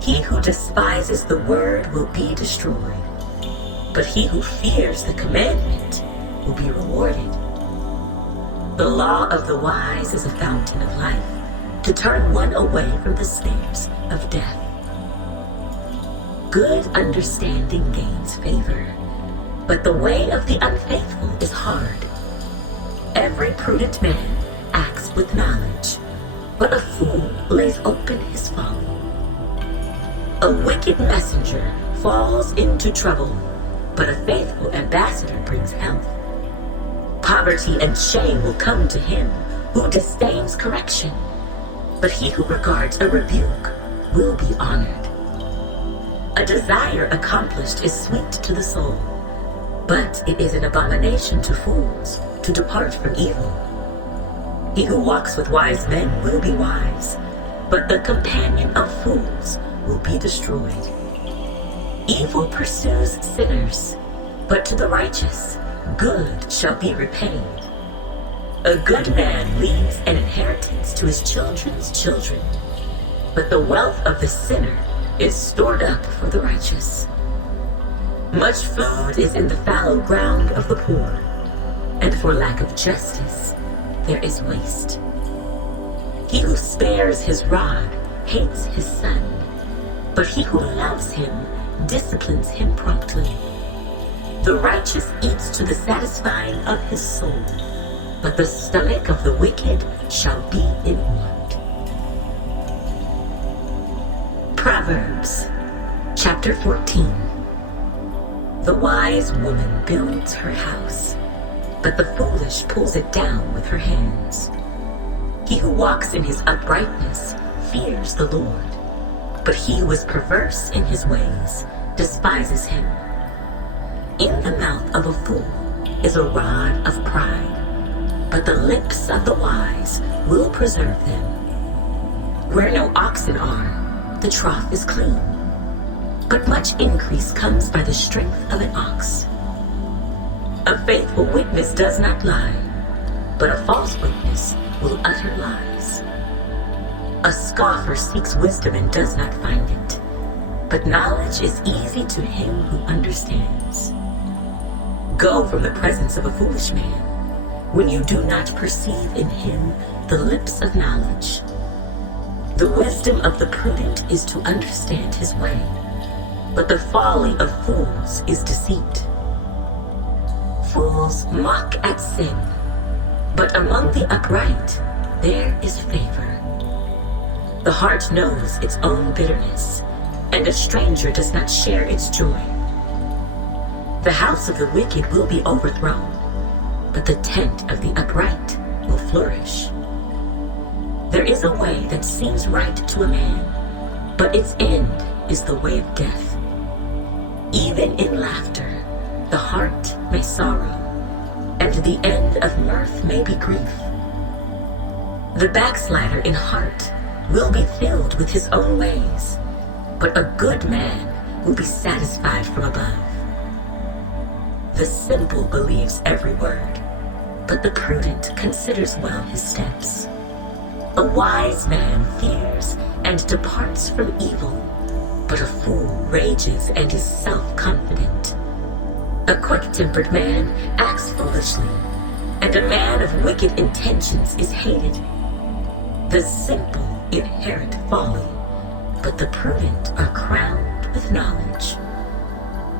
He who despises the word will be destroyed, but he who fears the commandment will be rewarded. The law of the wise is a fountain of life, to turn one away from the snares of death. Good understanding gains favor, but the way of the unfaithful is hard. Every prudent man acts with knowledge, but a fool lays open his folly. A wicked messenger falls into trouble, but a faithful ambassador brings health. Poverty and shame will come to him who disdains correction, but he who regards a rebuke will be honored. A desire accomplished is sweet to the soul, but it is an abomination to fools to depart from evil. He who walks with wise men will be wise, but the companion of fools will be destroyed. Evil pursues sinners, but to the righteous good shall be repaid. A good man leaves an inheritance to his children's children, but the wealth of the sinner is stored up for the righteous. Much food is in the fallow ground of the poor, and for lack of justice there is waste. He who spares his rod hates his son, but he who loves him disciplines him promptly. The righteous eats to the satisfying of his soul, but the stomach of the wicked shall be in want. Proverbs, chapter 14. The wise woman builds her house, but the foolish pulls it down with her hands. He who walks in his uprightness fears the Lord, but he who is perverse in his ways despises him. In the mouth of a fool is a rod of pride, but the lips of the wise will preserve them. Where no oxen are, the trough is clean, but much increase comes by the strength of an ox. A faithful witness does not lie, but a false witness will utter lies. A scoffer seeks wisdom and does not find it, but knowledge is easy to him who understands. Go from the presence of a foolish man when you do not perceive in him the lips of knowledge. The wisdom of the prudent is to understand his way, but the folly of fools is deceit. Fools mock at sin, but among the upright there is favor. The heart knows its own bitterness, and a stranger does not share its joy. The house of the wicked will be overthrown, but the tent of the upright will flourish. There is a way that seems right to a man, but its end is the way of death. Even in laughter, the heart may sorrow, and the end of mirth may be grief. The backslider in heart will be filled with his own ways, but a good man will be satisfied from above. The simple believes every word, but the prudent considers well his steps. A wise man fears and departs from evil, but a fool rages and is self-confident. A quick-tempered man acts foolishly, and a man of wicked intentions is hated. The simple inherit folly, but the prudent are crowned with knowledge.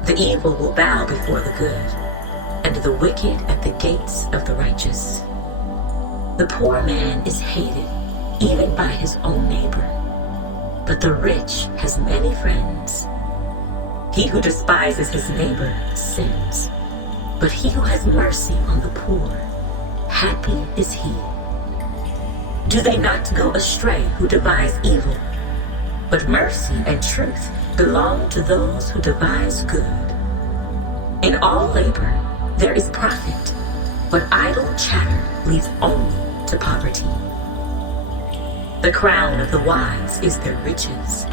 The evil will bow before the good, and the wicked at the gates of the righteous. The poor man is hated, even by his own neighbor, but the rich has many friends. He who despises his neighbor sins, but he who has mercy on the poor, happy is he. Do they not go astray who devise evil? But mercy and truth belong to those who devise good. In all labor there is profit, but idle chatter leads only to poverty. The crown of the wise is their riches,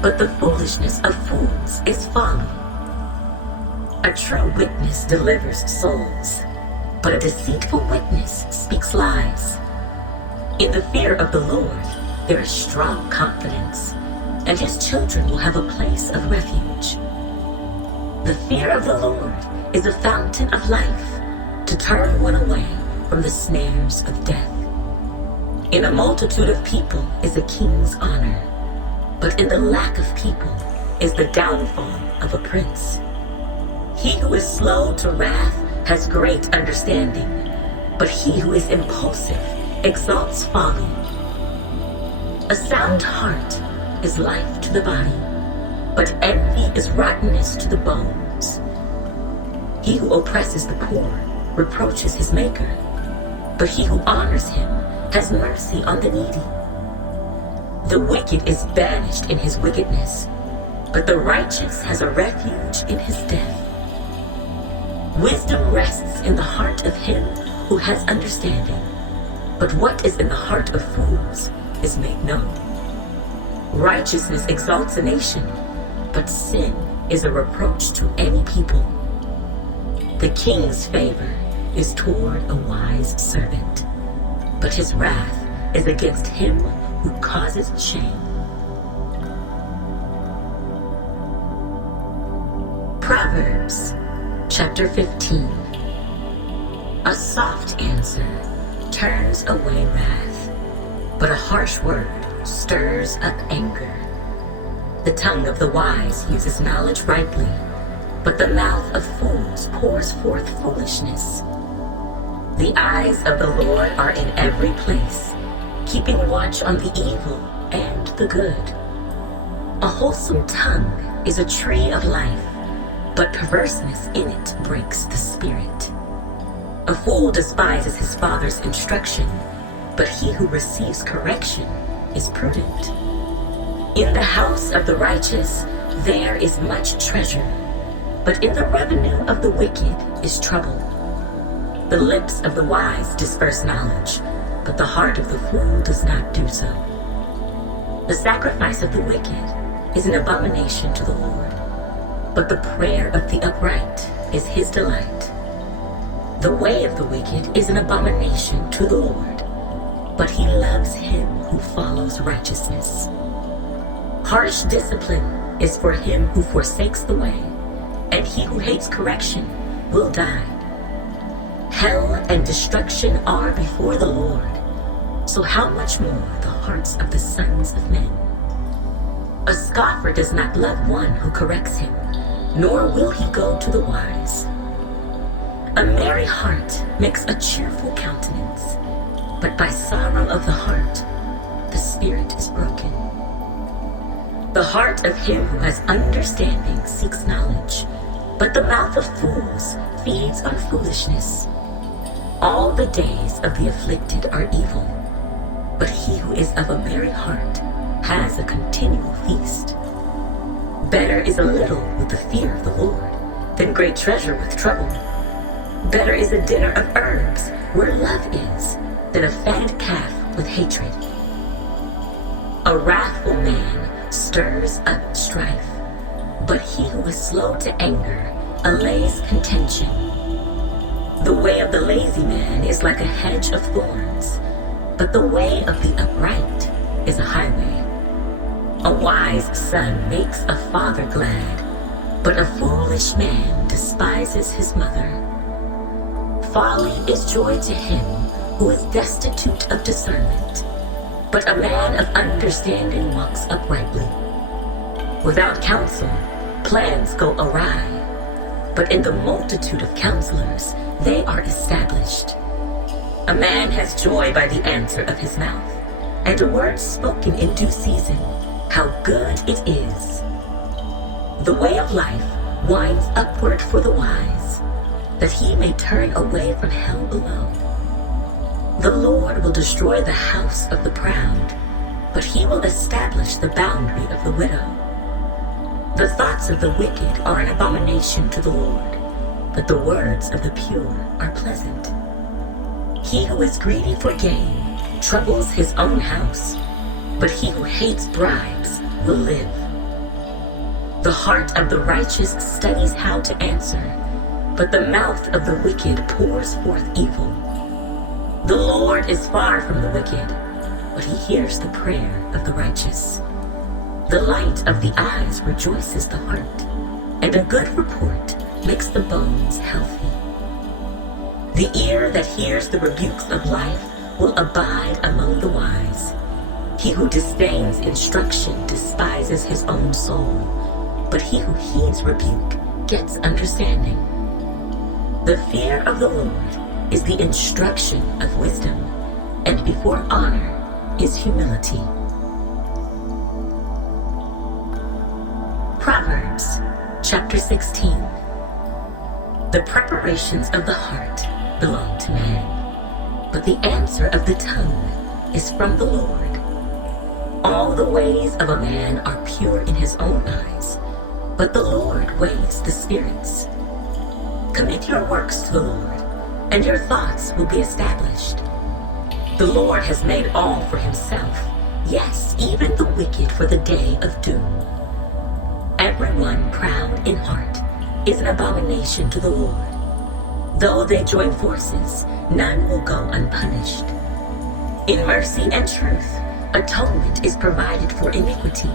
but the foolishness of fools is folly. A true witness delivers souls, but a deceitful witness speaks lies. In the fear of the Lord there is strong confidence, and his children will have a place of refuge. The fear of the Lord is a fountain of life, to turn one away from the snares of death. In a multitude of people is a king's honor, but in the lack of people is the downfall of a prince. He who is slow to wrath has great understanding, but he who is impulsive exalts folly. A sound heart is life to the body, but envy is rottenness to the bones. He who oppresses the poor reproaches his maker, but he who honors him has mercy on the needy. The wicked is banished in his wickedness, but the righteous has a refuge in his death. Wisdom rests in the heart of him who has understanding, but what is in the heart of fools is made known. Righteousness exalts a nation, but sin is a reproach to any people. The king's favor is toward a wise servant, but his wrath is against him who causes shame. Proverbs chapter 15. A soft answer turns away wrath, but a harsh word stirs up anger. The tongue of the wise uses knowledge rightly, but the mouth of fools pours forth foolishness. The eyes of the Lord are in every place, keeping watch on the evil and the good. A wholesome tongue is a tree of life, but perverseness in it breaks the spirit. A fool despises his father's instruction, but he who receives correction is prudent. In the house of the righteous there is much treasure, but in the revenue of the wicked is trouble. The lips of the wise disperse knowledge, but the heart of the fool does not do so. The sacrifice of the wicked is an abomination to the Lord, but the prayer of the upright is his delight. The way of the wicked is an abomination to the Lord, but he loves him who follows righteousness. Harsh discipline is for him who forsakes the way, and he who hates correction will die. Hell and destruction are before the Lord, so how much more the hearts of the sons of men? A scoffer does not love one who corrects him, nor will he go to the wise. A merry heart makes a cheerful countenance, but by sorrow of the heart the spirit is broken. The heart of him who has understanding seeks knowledge, but the mouth of fools feeds on foolishness. All the days of the afflicted are evil, but he who is of a merry heart has a continual feast. Better is a little with the fear of the Lord than great treasure with trouble. Better is a dinner of herbs where love is than a fatted calf with hatred. A wrathful man stirs up strife, but he who is slow to anger allays contention. The way of the lazy man is like a hedge of thorns, but the way of the upright is a highway. A wise son makes a father glad, but a foolish man despises his mother. Folly is joy to him who is destitute of discernment, but a man of understanding walks uprightly. Without counsel, plans go awry, but in the multitude of counselors, they are established. A man has joy by the answer of his mouth, and a word spoken in due season, how good it is. The way of life winds upward for the wise, that he may turn away from hell below. The Lord will destroy the house of the proud, but he will establish the boundary of the widow. The thoughts of the wicked are an abomination to the Lord, but the words of the pure are pleasant. He who is greedy for gain troubles his own house, but he who hates bribes will live. The heart of the righteous studies how to answer, but the mouth of the wicked pours forth evil. The Lord is far from the wicked, but he hears the prayer of the righteous. The light of the eyes rejoices the heart, and a good report makes the bones healthy. The ear that hears the rebukes of life will abide among the wise. He who disdains instruction despises his own soul, but he who heeds rebuke gets understanding. The fear of the Lord is the instruction of wisdom, and before honor is humility. Proverbs chapter 16. The preparations of the heart belong to man, but the answer of the tongue is from the Lord. All the ways of a man are pure in his own eyes, but the Lord weighs the spirits. Commit your works to the Lord, and your thoughts will be established. The Lord has made all for himself, yes, even the wicked for the day of doom. Everyone proud in heart is an abomination to the Lord. Though they join forces, none will go unpunished. In mercy and truth, atonement is provided for iniquity,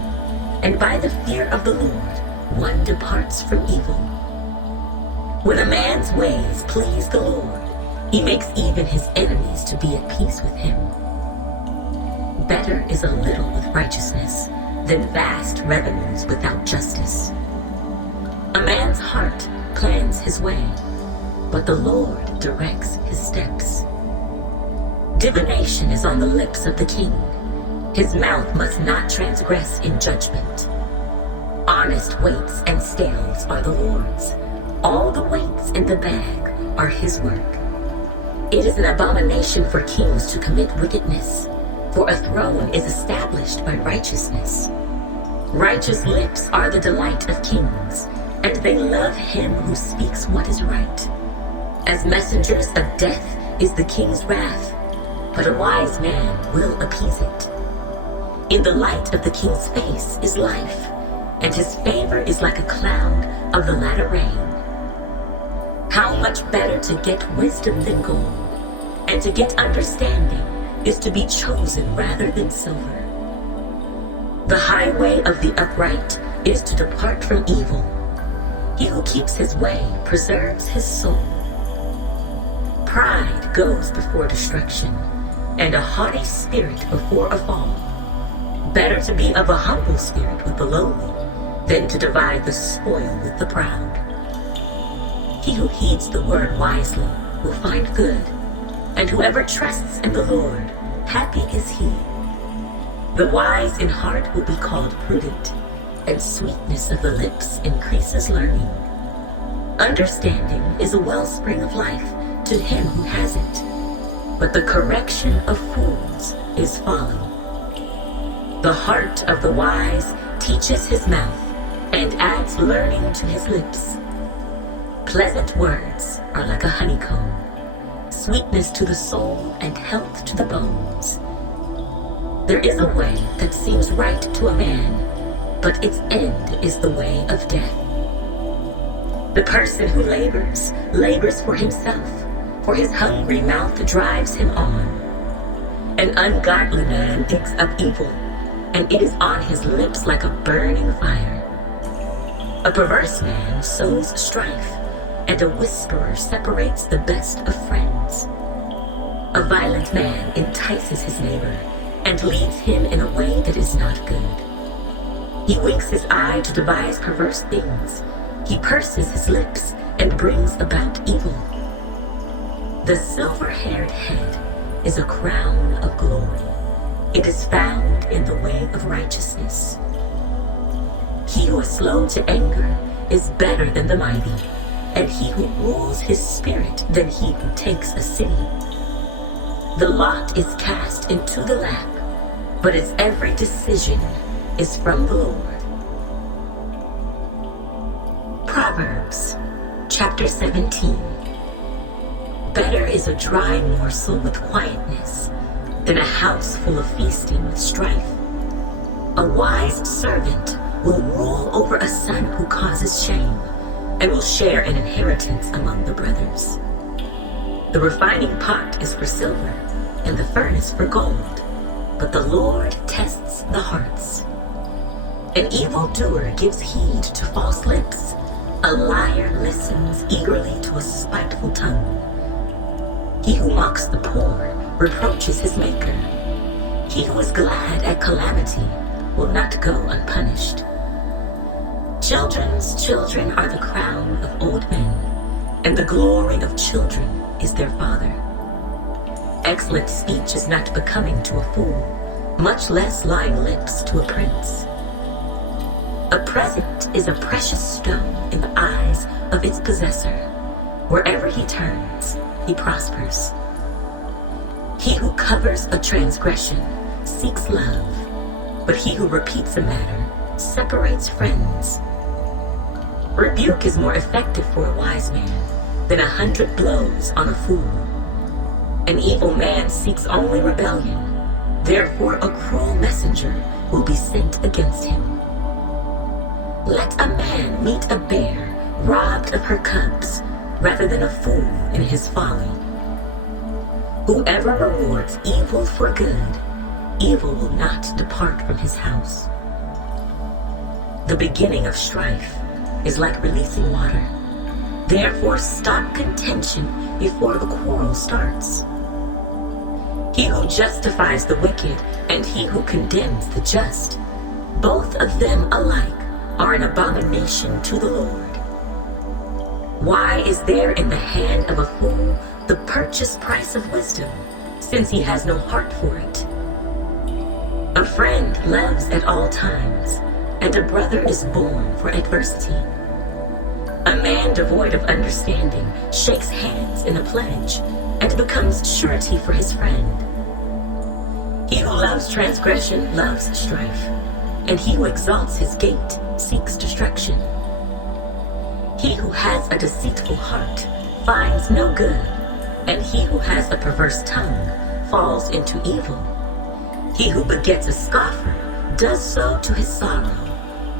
and by the fear of the Lord, one departs from evil. When a man's ways please the Lord, he makes even his enemies to be at peace with him. Better is a little with righteousness than vast revenues without justice. A man's heart plans his way, but the Lord directs his steps. Divination is on the lips of the king. His mouth must not transgress in judgment. Honest weights and scales are the Lord's. All the weights in the bag are his work. It is an abomination for kings to commit wickedness. For a throne is established by righteousness. Righteous lips are the delight of kings, and they love him who speaks what is right. As messengers of death is the king's wrath, but a wise man will appease it. In the light of the king's face is life, and his favor is like a cloud of the latter rain. How much better to get wisdom than gold, and to get understanding is to be chosen rather than silver. The highway of the upright is to depart from evil. He who keeps his way preserves his soul. Pride goes before destruction, and a haughty spirit before a fall. Better to be of a humble spirit with the lowly than to divide the spoil with the proud. He who heeds the word wisely will find good, and whoever trusts in the Lord, happy is he. The wise in heart will be called prudent, and sweetness of the lips increases learning. Understanding is a wellspring of life to him who has it, but the correction of fools is folly. The heart of the wise teaches his mouth, and adds learning to his lips. Pleasant words are like a honeycomb, sweetness to the soul and health to the bones. There is a way that seems right to a man, but its end is the way of death. The person who labors, labors for himself, for his hungry mouth drives him on. An ungodly man digs up evil, and it is on his lips like a burning fire. A perverse man sows strife, and a whisperer separates the best of friends. A violent man entices his neighbor, and leads him in a way that is not good. He winks his eye to devise perverse things. He purses his lips and brings about evil. The silver-haired head is a crown of glory. It is found in the way of righteousness. He who is slow to anger is better than the mighty, and he who rules his spirit than he who takes a city. The lot is cast into the lap, but its every decision is from the Lord. Proverbs, chapter 17. Better is a dry morsel with quietness than a house full of feasting with strife. A wise servant will rule over a son who causes shame, and will share an inheritance among the brothers. The refining pot is for silver, and the furnace for gold, but the Lord tests the hearts. An evildoer gives heed to false lips. A liar listens eagerly to a spiteful tongue. He who mocks the poor reproaches his maker. He who is glad at calamity will not go unpunished. Children's children are the crown of old men, and the glory of children is their father. Excellent speech is not becoming to a fool, much less lying lips to a prince. A present is a precious stone in the eyes of its possessor. Wherever he turns, he prospers. He who covers a transgression seeks love, but he who repeats a matter separates friends. Rebuke is more effective for a wise man than 100 blows on a fool. An evil man seeks only rebellion, therefore a cruel messenger will be sent against him. Let a man meet a bear robbed of her cubs, rather than a fool in his folly. Whoever rewards evil for good, evil will not depart from his house. The beginning of strife is like releasing water. Therefore stop contention before the quarrel starts. He who justifies the wicked and he who condemns the just, both of them alike are an abomination to the Lord. Why is there in the hand of a fool the purchase price of wisdom, since he has no heart for it? A friend loves at all times, and a brother is born for adversity. A man devoid of understanding shakes hands in a pledge, and becomes surety for his friend. He who loves loves transgression loves strife, and he who exalts his gate seeks destruction. He who has a deceitful heart finds no good, and he who has a perverse tongue falls into evil. He who begets a scoffer does so to his sorrow,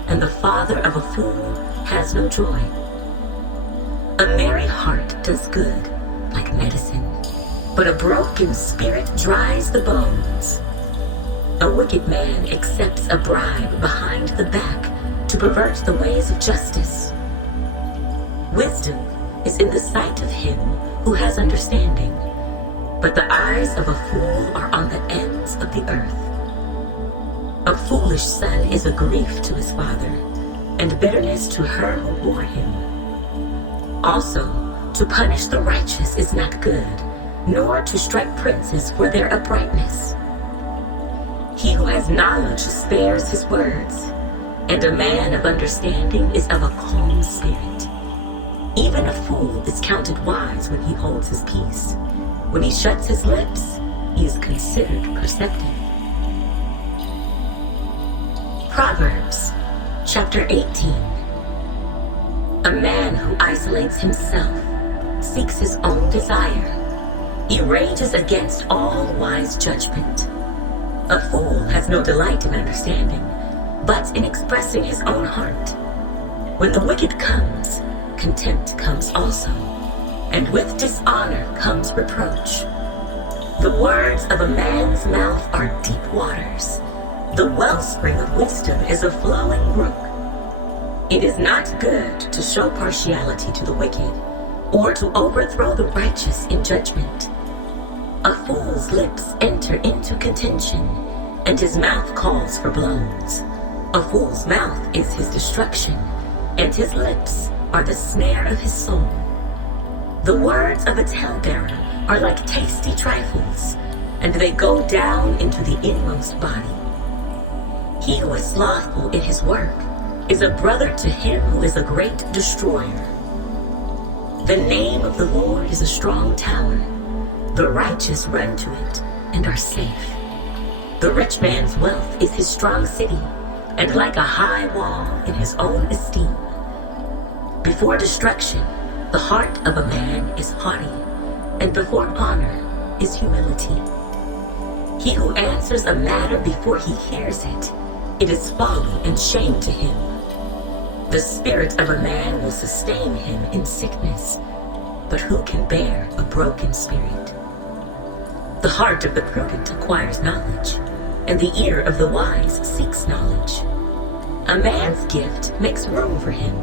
and the father of a fool has no joy. A merry heart does good, like medicine, but a broken spirit dries the bones. A wicked man accepts a bribe behind the back to pervert the ways of justice. Wisdom is in the sight of him who has understanding, but the eyes of a fool are on the ends of the earth. A foolish son is a grief to his father, and bitterness to her who bore him. Also, to punish the righteous is not good, nor to strike princes for their uprightness. He who has knowledge spares his words, and a man of understanding is of a calm spirit. Even a fool is counted wise when he holds his peace. When he shuts his lips, he is considered perceptive. Proverbs, chapter 18. A man who isolates himself seeks his own desire. He rages against all wise judgment. A fool has no delight in understanding, but in expressing his own heart. When the wicked comes, contempt comes also, and with dishonor comes reproach. The words of a man's mouth are deep waters. The wellspring of wisdom is a flowing brook. It is not good to show partiality to the wicked, or to overthrow the righteous in judgment. A fool's lips enter into contention, and his mouth calls for blows. A fool's mouth is his destruction, and his lips are the snare of his soul. The words of a talebearer are like tasty trifles, and they go down into the inmost body. He who is slothful in his work is a brother to him who is a great destroyer. The name of the Lord is a strong tower. The righteous run to it and are safe. The rich man's wealth is his strong city, and like a high wall in his own esteem. Before destruction, the heart of a man is haughty, and before honor is humility. He who answers a matter before he hears it, it is folly and shame to him. The spirit of a man will sustain him in sickness, but who can bear a broken spirit? The heart of the prudent acquires knowledge, and the ear of the wise seeks knowledge. A man's gift makes room for him,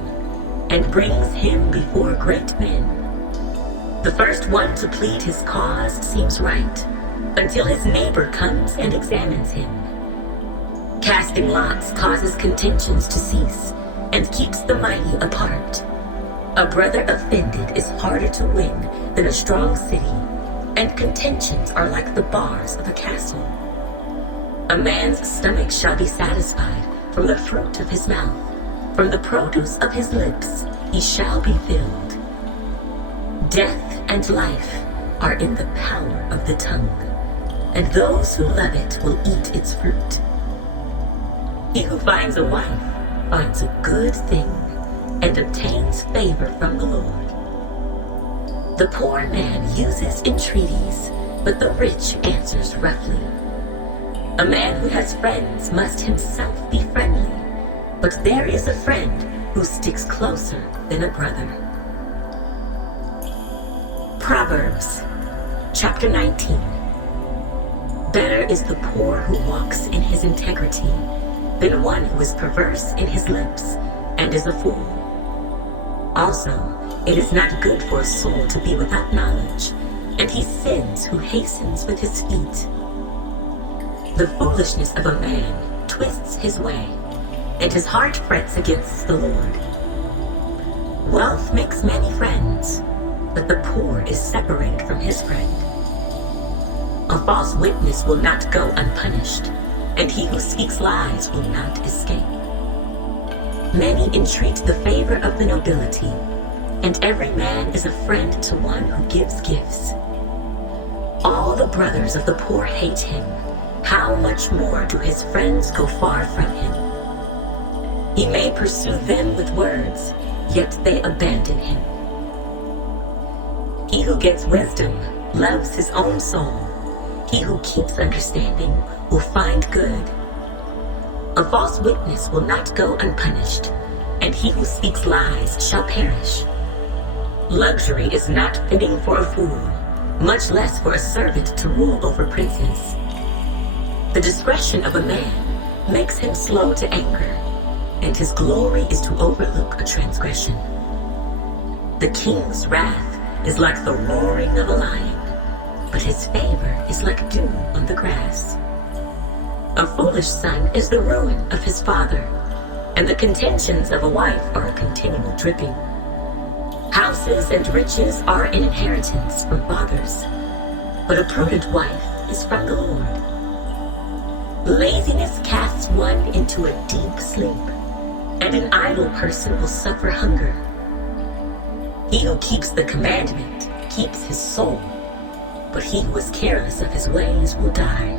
and brings him before great men. The first one to plead his cause seems right, until his neighbor comes and examines him. Casting lots causes contentions to cease, and keeps the mighty apart. A brother offended is harder to win than a strong city, and contentions are like the bars of a castle. A man's stomach shall be satisfied from the fruit of his mouth. From the produce of his lips he shall be filled. Death and life are in the power of the tongue, and those who love it will eat its fruit. He who finds a wife finds a good thing, and obtains favor from the Lord. The poor man uses entreaties, but the rich answers roughly. A man who has friends must himself be friendly, but there is a friend who sticks closer than a brother. Proverbs, chapter 19. Better is the poor who walks in his integrity than one who is perverse in his lips and is a fool. Also, it is not good for a soul to be without knowledge, and he sins who hastens with his feet. The foolishness of a man twists his way, and his heart frets against the Lord. Wealth makes many friends, but the poor is separated from his friend. A false witness will not go unpunished, and he who speaks lies will not escape. Many entreat the favor of the nobility, and every man is a friend to one who gives gifts. All the brothers of the poor hate him, how much more do his friends go far from him? He may pursue them with words, yet they abandon him. He who gets wisdom loves his own soul. He who keeps understanding will find good. A false witness will not go unpunished, and he who speaks lies shall perish. Luxury is not fitting for a fool, much less for a servant to rule over princes. The discretion of a man makes him slow to anger, and his glory is to overlook a transgression. The king's wrath is like the roaring of a lion, but his favor is like dew on the grass. A foolish son is the ruin of his father, and the contentions of a wife are a continual dripping. Houses and riches are an inheritance from fathers, but a prudent wife is from the Lord. Laziness casts one into a deep sleep, and an idle person will suffer hunger. He who keeps the commandment keeps his soul, but he who is careless of his ways will die.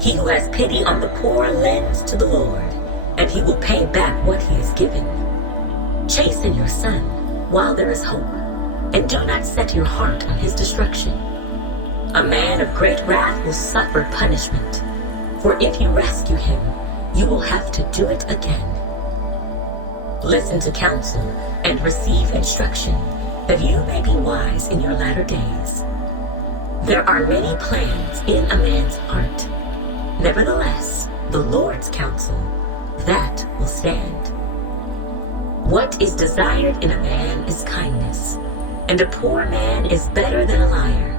He who has pity on the poor lends to the Lord, and he will pay back what he is given. Chasten your son while there is hope, and do not set your heart on his destruction. A man of great wrath will suffer punishment, for if you rescue him, you will have to do it again. Listen to counsel and receive instruction, that you may be wise in your latter days. There are many plans in a man's heart. Nevertheless, the Lord's counsel, that will stand. What is desired in a man is kindness, and a poor man is better than a liar.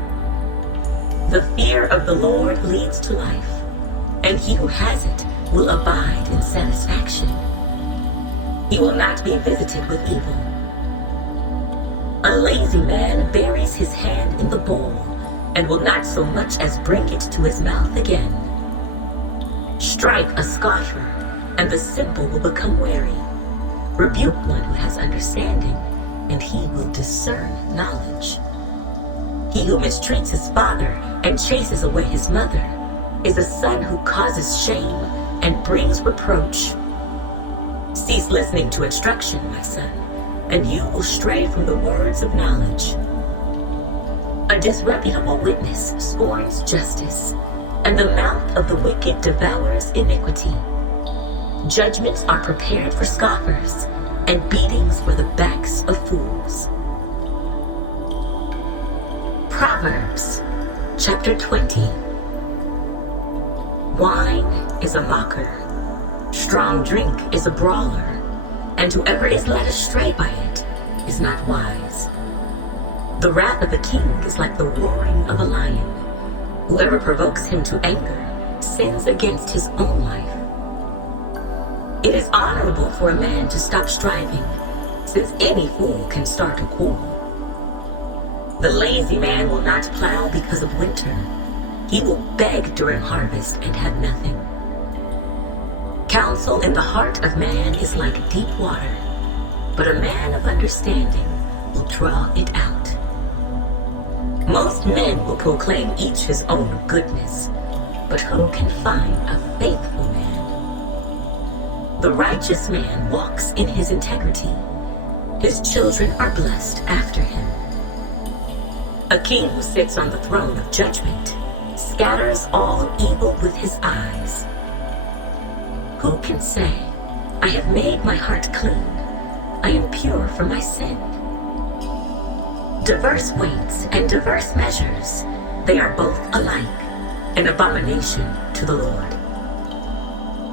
The fear of the Lord leads to life, and he who has it will abide in satisfaction. He will not be visited with evil. A lazy man buries his hand in the bowl, and will not so much as bring it to his mouth again. Strike a scoffer, and the simple will become wary. Rebuke one who has understanding, and he will discern knowledge. He who mistreats his father and chases away his mother is a son who causes shame and brings reproach. Cease listening to instruction, my son, and you will stray from the words of knowledge. A disreputable witness scorns justice, and the mouth of the wicked devours iniquity. Judgments are prepared for scoffers, and beatings for the backs of fools. Proverbs, chapter 20. Wine is a mocker, strong drink is a brawler, and whoever is led astray by it is not wise. The wrath of a king is like the roaring of a lion. Whoever provokes him to anger sins against his own life. It is honorable for a man to stop striving, since any fool can start a quarrel. The lazy man will not plow because of winter. He will beg during harvest and have nothing. Counsel in the heart of man is like deep water, but a man of understanding will draw it out. Most men will proclaim each his own goodness, but who can find a faithful man? The righteous man walks in his integrity. His children are blessed after him. A king who sits on the throne of judgment scatters all evil with his eyes. Who can say, I have made my heart clean, I am pure from my sin? Diverse weights and diverse measures, they are both alike, an abomination to the Lord.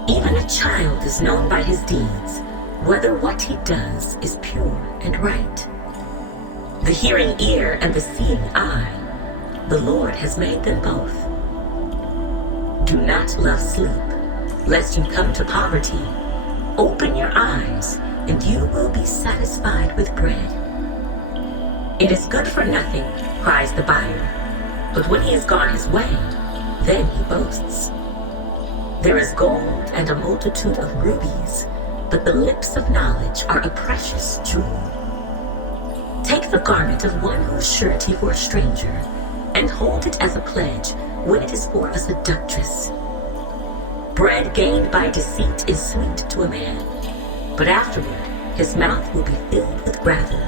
Even a child is known by his deeds, whether what he does is pure and right. The hearing ear and the seeing eye, the Lord has made them both. Do not love sleep, lest you come to poverty. Open your eyes, and you will be satisfied with bread. It is good for nothing, cries the buyer, but when he has gone his way, then he boasts. There is gold and a multitude of rubies, but the lips of knowledge are a precious jewel. Take the garment of one who is surety for a stranger, and hold it as a pledge when it is for a seductress. Bread gained by deceit is sweet to a man, but afterward his mouth will be filled with gravel.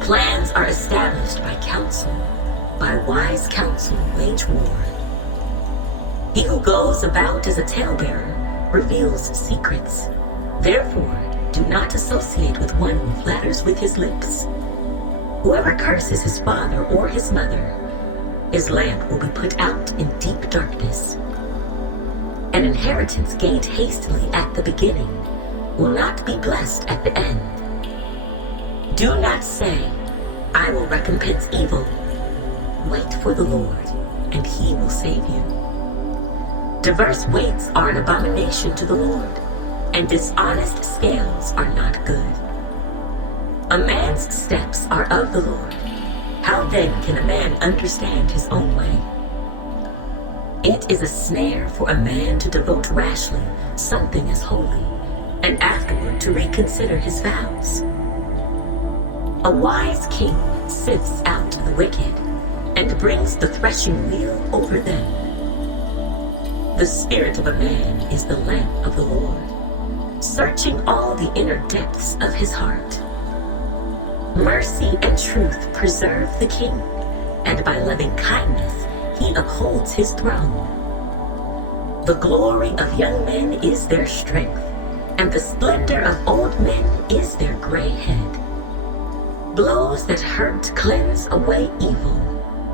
Plans are established by counsel. By wise counsel wage war. He who goes about as a talebearer reveals secrets. Therefore, do not associate with one who flatters with his lips. Whoever curses his father or his mother, his lamp will be put out in deep darkness. An inheritance gained hastily at the beginning will not be blessed at the end. Do not say, I will recompense evil. Wait for the Lord, and he will save you. Diverse weights are an abomination to the Lord, and dishonest scales are not good. A man's steps are of the Lord. How then can a man understand his own way? It is a snare for a man to devote rashly something as holy, and afterward to reconsider his vows. A wise king sifts out the wicked, and brings the threshing wheel over them. The spirit of a man is the lamp of the Lord, searching all the inner depths of his heart. Mercy and truth preserve the king, and by loving kindness he upholds his throne. The glory of young men is their strength, and the splendor of old men is their gray head. Blows that hurt cleanse away evil,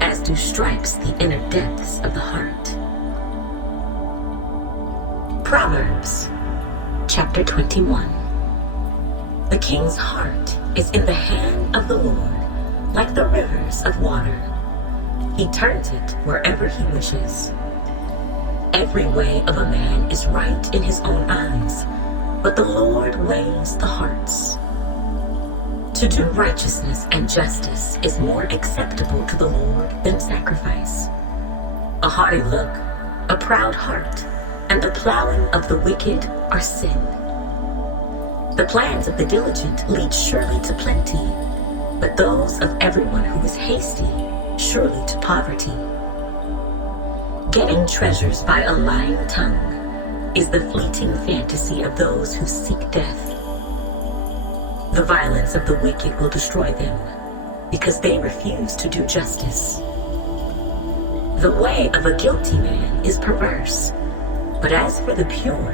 as do stripes the inner depths of the heart. Proverbs, chapter 21. The king's heart is in the hand of the Lord, like the rivers of water. He turns it wherever he wishes. Every way of a man is right in his own eyes, but the Lord weighs the hearts. To do righteousness and justice is more acceptable to the Lord than sacrifice. A haughty look, a proud heart, and the plowing of the wicked are sin. The plans of the diligent lead surely to plenty, but those of everyone who is hasty surely to poverty. Getting treasures by a lying tongue is the fleeting fantasy of those who seek death. The violence of the wicked will destroy them, because they refuse to do justice. The way of a guilty man is perverse, but as for the pure,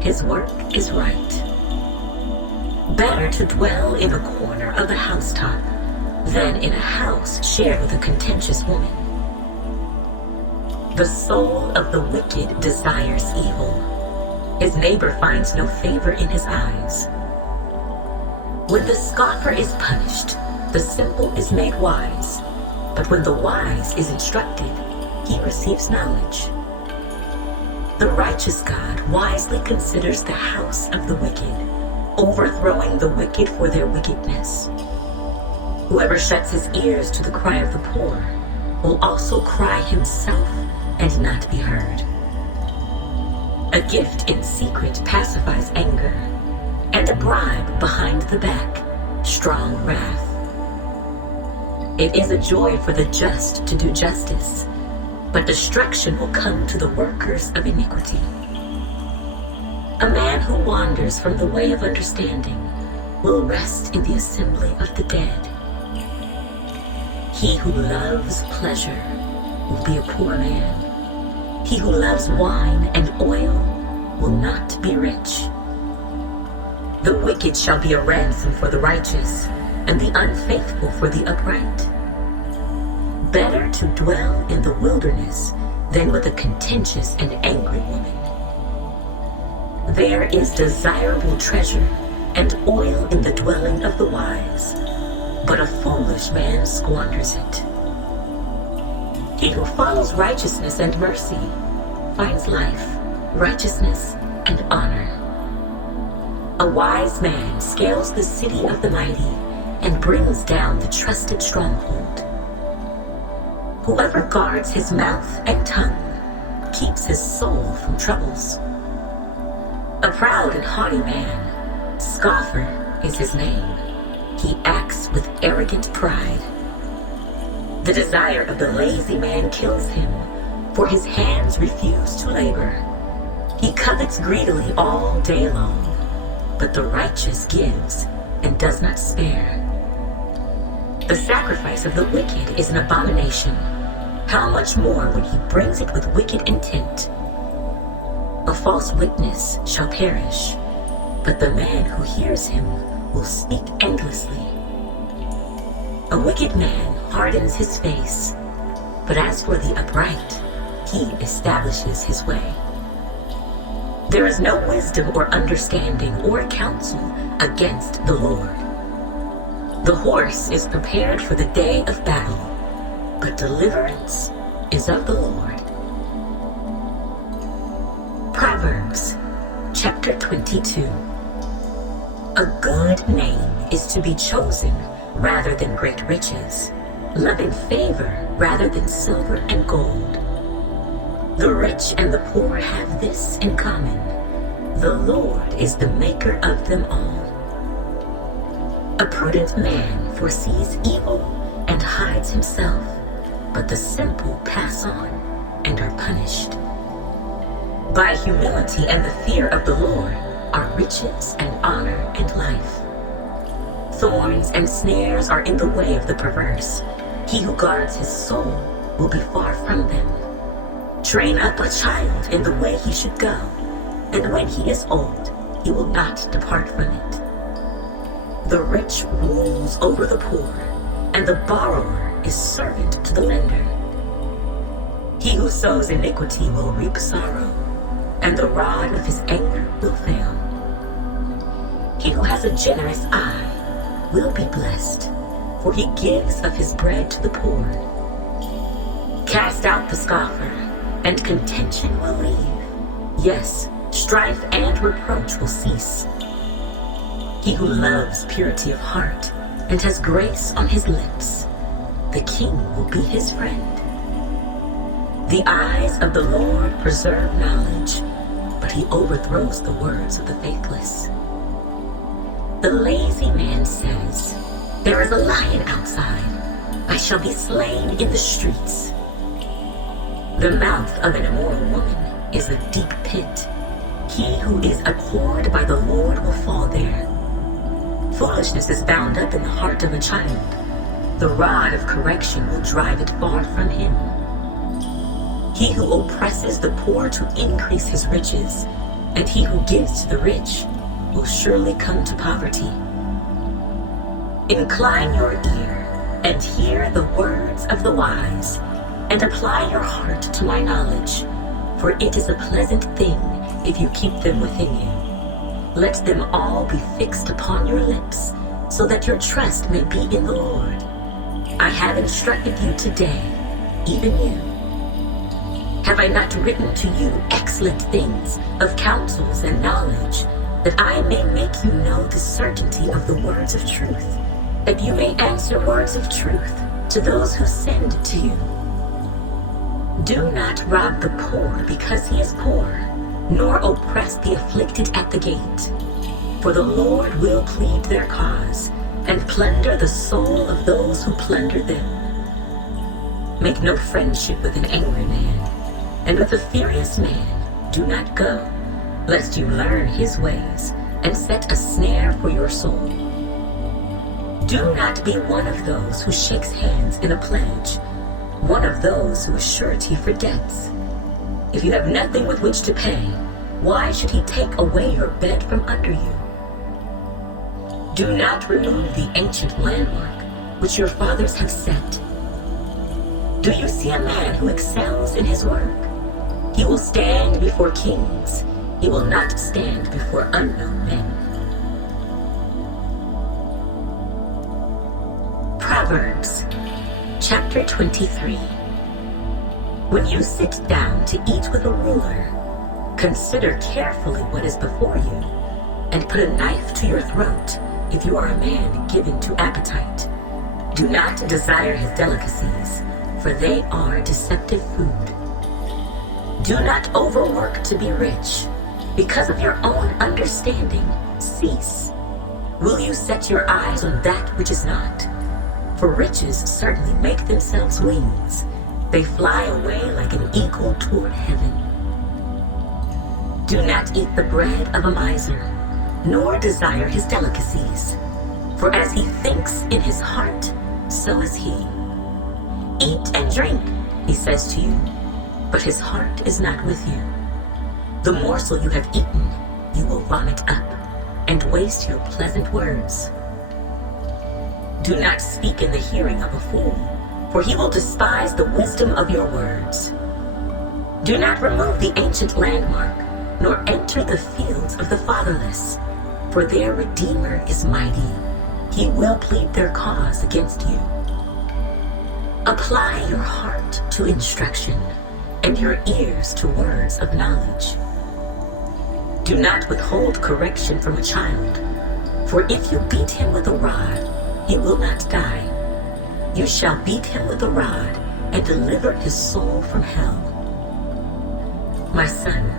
his work is right. Better to dwell in a corner of the housetop than in a house shared with a contentious woman. The soul of the wicked desires evil. His neighbor finds no favor in his eyes. When the scoffer is punished, the simple is made wise. But when the wise is instructed, he receives knowledge. The righteous God wisely considers the house of the wicked, overthrowing the wicked for their wickedness. Whoever shuts his ears to the cry of the poor will also cry himself and not be heard. A gift in secret pacifies anger, and a bribe behind the back, strong wrath. It is a joy for the just to do justice, but destruction will come to the workers of iniquity. A man who wanders from the way of understanding will rest in the assembly of the dead. He who loves pleasure will be a poor man. He who loves wine and oil will not be rich. The wicked shall be a ransom for the righteous, and the unfaithful for the upright. Better to dwell in the wilderness than with a contentious and angry woman. There is desirable treasure and oil in the dwelling of the wise, but a foolish man squanders it. He who follows righteousness and mercy finds life, righteousness, and honor. A wise man scales the city of the mighty and brings down the trusted stronghold. Whoever guards his mouth and tongue keeps his soul from troubles. A proud and haughty man, scoffer is his name. He acts with arrogant pride. The desire of the lazy man kills him, for his hands refuse to labor. He covets greedily all day long, but the righteous gives and does not spare. The sacrifice of the wicked is an abomination. How much more when he brings it with wicked intent? A false witness shall perish, but the man who hears him will speak endlessly. A wicked man hardens his face, but as for the upright, he establishes his way. There is no wisdom or understanding or counsel against the Lord. The horse is prepared for the day of battle, but deliverance is of the Lord. Proverbs, chapter 22. A good name is to be chosen rather than great riches, loving favor rather than silver and gold. The rich and the poor have this in common: the Lord is the maker of them all. A prudent man foresees evil and hides himself, but the simple pass on and are punished. By humility and the fear of the Lord are riches and honor and life. Thorns and snares are in the way of the perverse. He who guards his soul will be far from them. Train up a child in the way he should go, and when he is old, he will not depart from it. The rich rules over the poor, and the borrower is servant to the lender. He who sows iniquity will reap sorrow, and the rod of his anger will fail. He who has a generous eye will be blessed, for he gives of his bread to the poor. Cast out the scoffer, and contention will leave. Yes, strife and reproach will cease. He who loves purity of heart and has grace on his lips, the king will be his friend. The eyes of the Lord preserve knowledge, but he overthrows the words of the faithless. The lazy man says, "There is a lion outside. I shall be slain in the streets." The mouth of an immoral woman is a deep pit. He who is abhorred by the Lord will fall there. Foolishness is bound up in the heart of a child. The rod of correction will drive it far from him. He who oppresses the poor to increase his riches, and he who gives to the rich will surely come to poverty. Incline your ear and hear the words of the wise, and apply your heart to my knowledge, for it is a pleasant thing if you keep them within you. Let them all be fixed upon your lips, so that your trust may be in the Lord. I have instructed you today, even you. Have I not written to you excellent things of counsels and knowledge, that I may make you know the certainty of the words of truth, that you may answer words of truth to those who send to you? Do not rob the poor because he is poor, nor oppress the afflicted at the gate. For the Lord will plead their cause, and plunder the soul of those who plunder them. Make no friendship with an angry man, and with a furious man do not go, lest you learn his ways, and set a snare for your soul. Do not be one of those who shakes hands in a pledge, one of those who is surety for debts. If you have nothing with which to pay, why should he take away your bed from under you? Do not remove the ancient landmark which your fathers have set. Do you see a man who excels in his work? He will stand before kings. He will not stand before unknown men. Proverbs, chapter 23. When you sit down to eat with a ruler, consider carefully what is before you, and put a knife to your throat if you are a man given to appetite. Do not desire his delicacies, for they are deceptive food. Do not overwork to be rich. Because of your own understanding, cease. Will you set your eyes on that which is not? For riches certainly make themselves wings. They fly away like an eagle toward heaven. Do not eat the bread of a miser, nor desire his delicacies. For as he thinks in his heart, so is he. Eat and drink, he says to you, but his heart is not with you. The morsel you have eaten, you will vomit up, and waste your pleasant words. Do not speak in the hearing of a fool, for he will despise the wisdom of your words. Do not remove the ancient landmark, nor enter the fields of the fatherless, for their Redeemer is mighty. He will plead their cause against you. Apply your heart to instruction, and your ears to words of knowledge. Do not withhold correction from a child, for if you beat him with a rod, he will not die. You shall beat him with a rod and deliver his soul from hell. My son,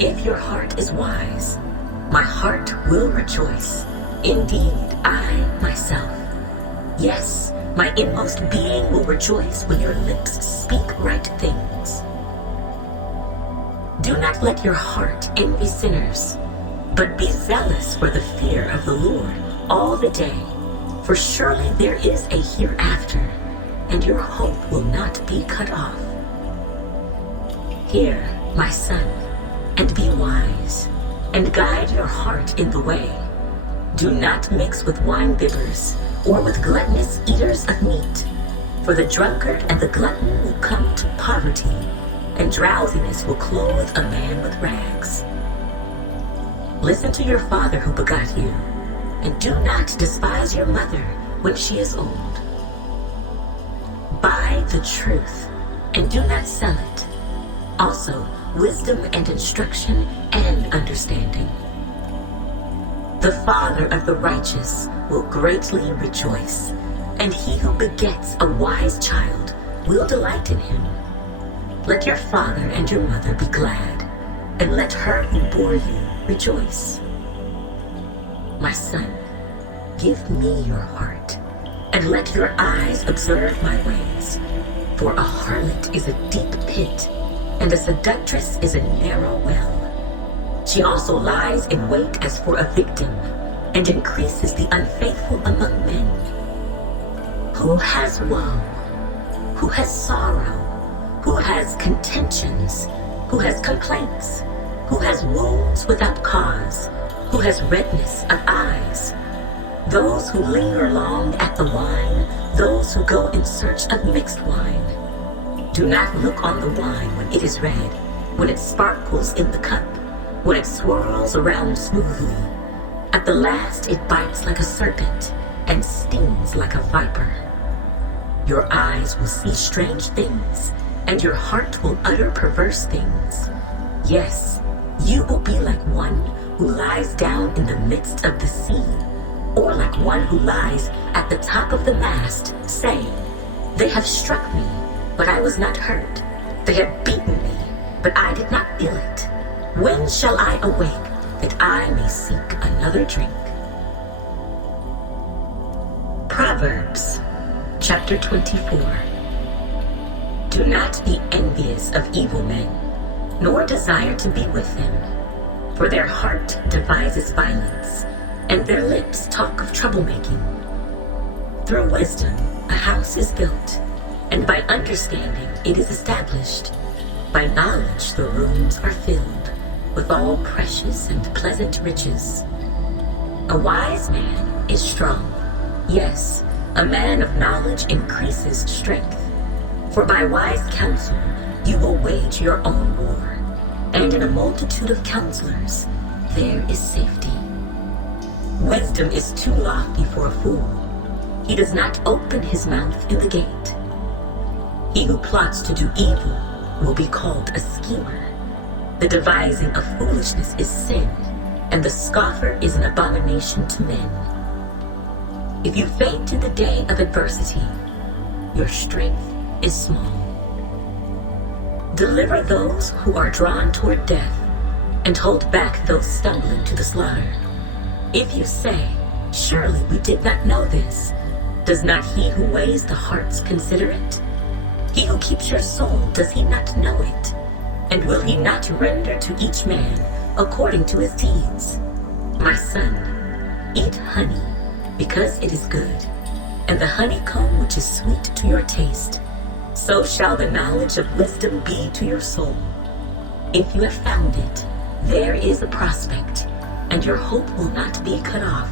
if your heart is wise, my heart will rejoice. Indeed, I myself. Yes, my inmost being will rejoice when your lips speak right things. Do not let your heart envy sinners, but be zealous for the fear of the Lord all the day. For surely there is a hereafter, and your hope will not be cut off. Hear, my son, and be wise, and guide your heart in the way. Do not mix with wine-bibbers, or with gluttonous eaters of meat, for the drunkard and the glutton will come to poverty, and drowsiness will clothe a man with rags. Listen to your father who begot you, and do not despise your mother when she is old. Buy the truth, and do not sell it. Also, wisdom and instruction and understanding. The father of the righteous will greatly rejoice, and he who begets a wise child will delight in him. Let your father and your mother be glad, and let her who bore you rejoice. My son, give me your heart, and let your eyes observe my ways. For a harlot is a deep pit, and a seductress is a narrow well. She also lies in wait as for a victim, and increases the unfaithful among men. Who has woe? Who has sorrow? Who has contentions? Who has complaints? Who has wounds without cause? Who has redness of eyes? Those who linger long at the wine, those who go in search of mixed wine. Do not look on the wine when it is red, when it sparkles in the cup, when it swirls around smoothly. At the last it bites like a serpent and stings like a viper. Your eyes will see strange things, and your heart will utter perverse things. Yes, you will be like one who lies down in the midst of the sea, or like one who lies at the top of the mast, saying, They have struck me, but I was not hurt. They have beaten me, but I did not feel it. When shall I awake, that I may seek another drink? Proverbs, chapter 24. Do not be envious of evil men, nor desire to be with them, for their heart devises violence, and their lips talk of troublemaking. Through wisdom a house is built, and by understanding it is established. By knowledge the rooms are filled with all precious and pleasant riches. A wise man is strong. Yes, a man of knowledge increases strength. For by wise counsel you will wage your own war, and in a multitude of counselors there is safety. Wisdom is too lofty for a fool. He does not open his mouth in the gate. He who plots to do evil will be called a schemer. The devising of foolishness is sin, and the scoffer is an abomination to men. If you faint in the day of adversity, your strength is small. Deliver those who are drawn toward death, and hold back those stumbling to the slaughter. If you say, Surely we did not know this, Does not he who weighs the hearts consider it? He who keeps your soul, does he not know it? And will he not render to each man according to his deeds? My son, eat honey, because it is good, and the honeycomb which is sweet to your taste. So shall the knowledge of wisdom be to your soul. If you have found it, there is a prospect, and your hope will not be cut off.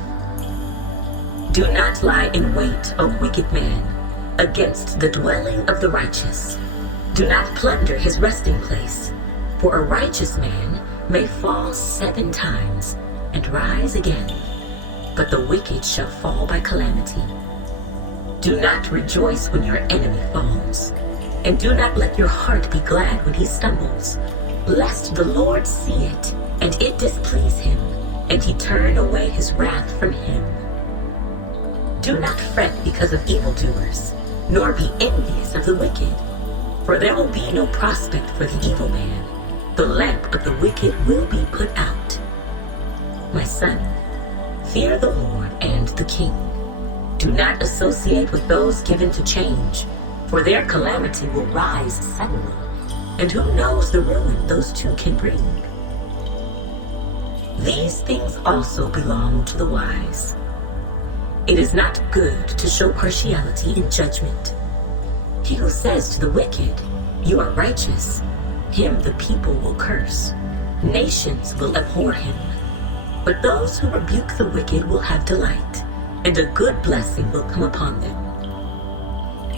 Do not lie in wait, O wicked man, against the dwelling of the righteous. Do not plunder his resting place, for a righteous man may fall 7 times and rise again, but the wicked shall fall by calamity. Do not rejoice when your enemy falls, and do not let your heart be glad when he stumbles, lest the Lord see it, and it displease him, and he turn away his wrath from him. Do not fret because of evildoers, nor be envious of the wicked, for there will be no prospect for the evil man. The lamp of the wicked will be put out. My son, fear the Lord and the king. Do not associate with those given to change, for their calamity will rise suddenly, and who knows the ruin those two can bring. These things also belong to the wise. It is not good to show partiality in judgment. He who says to the wicked, "You are righteous," him the people will curse. Nations will abhor him. But those who rebuke the wicked will have delight, and a good blessing will come upon them.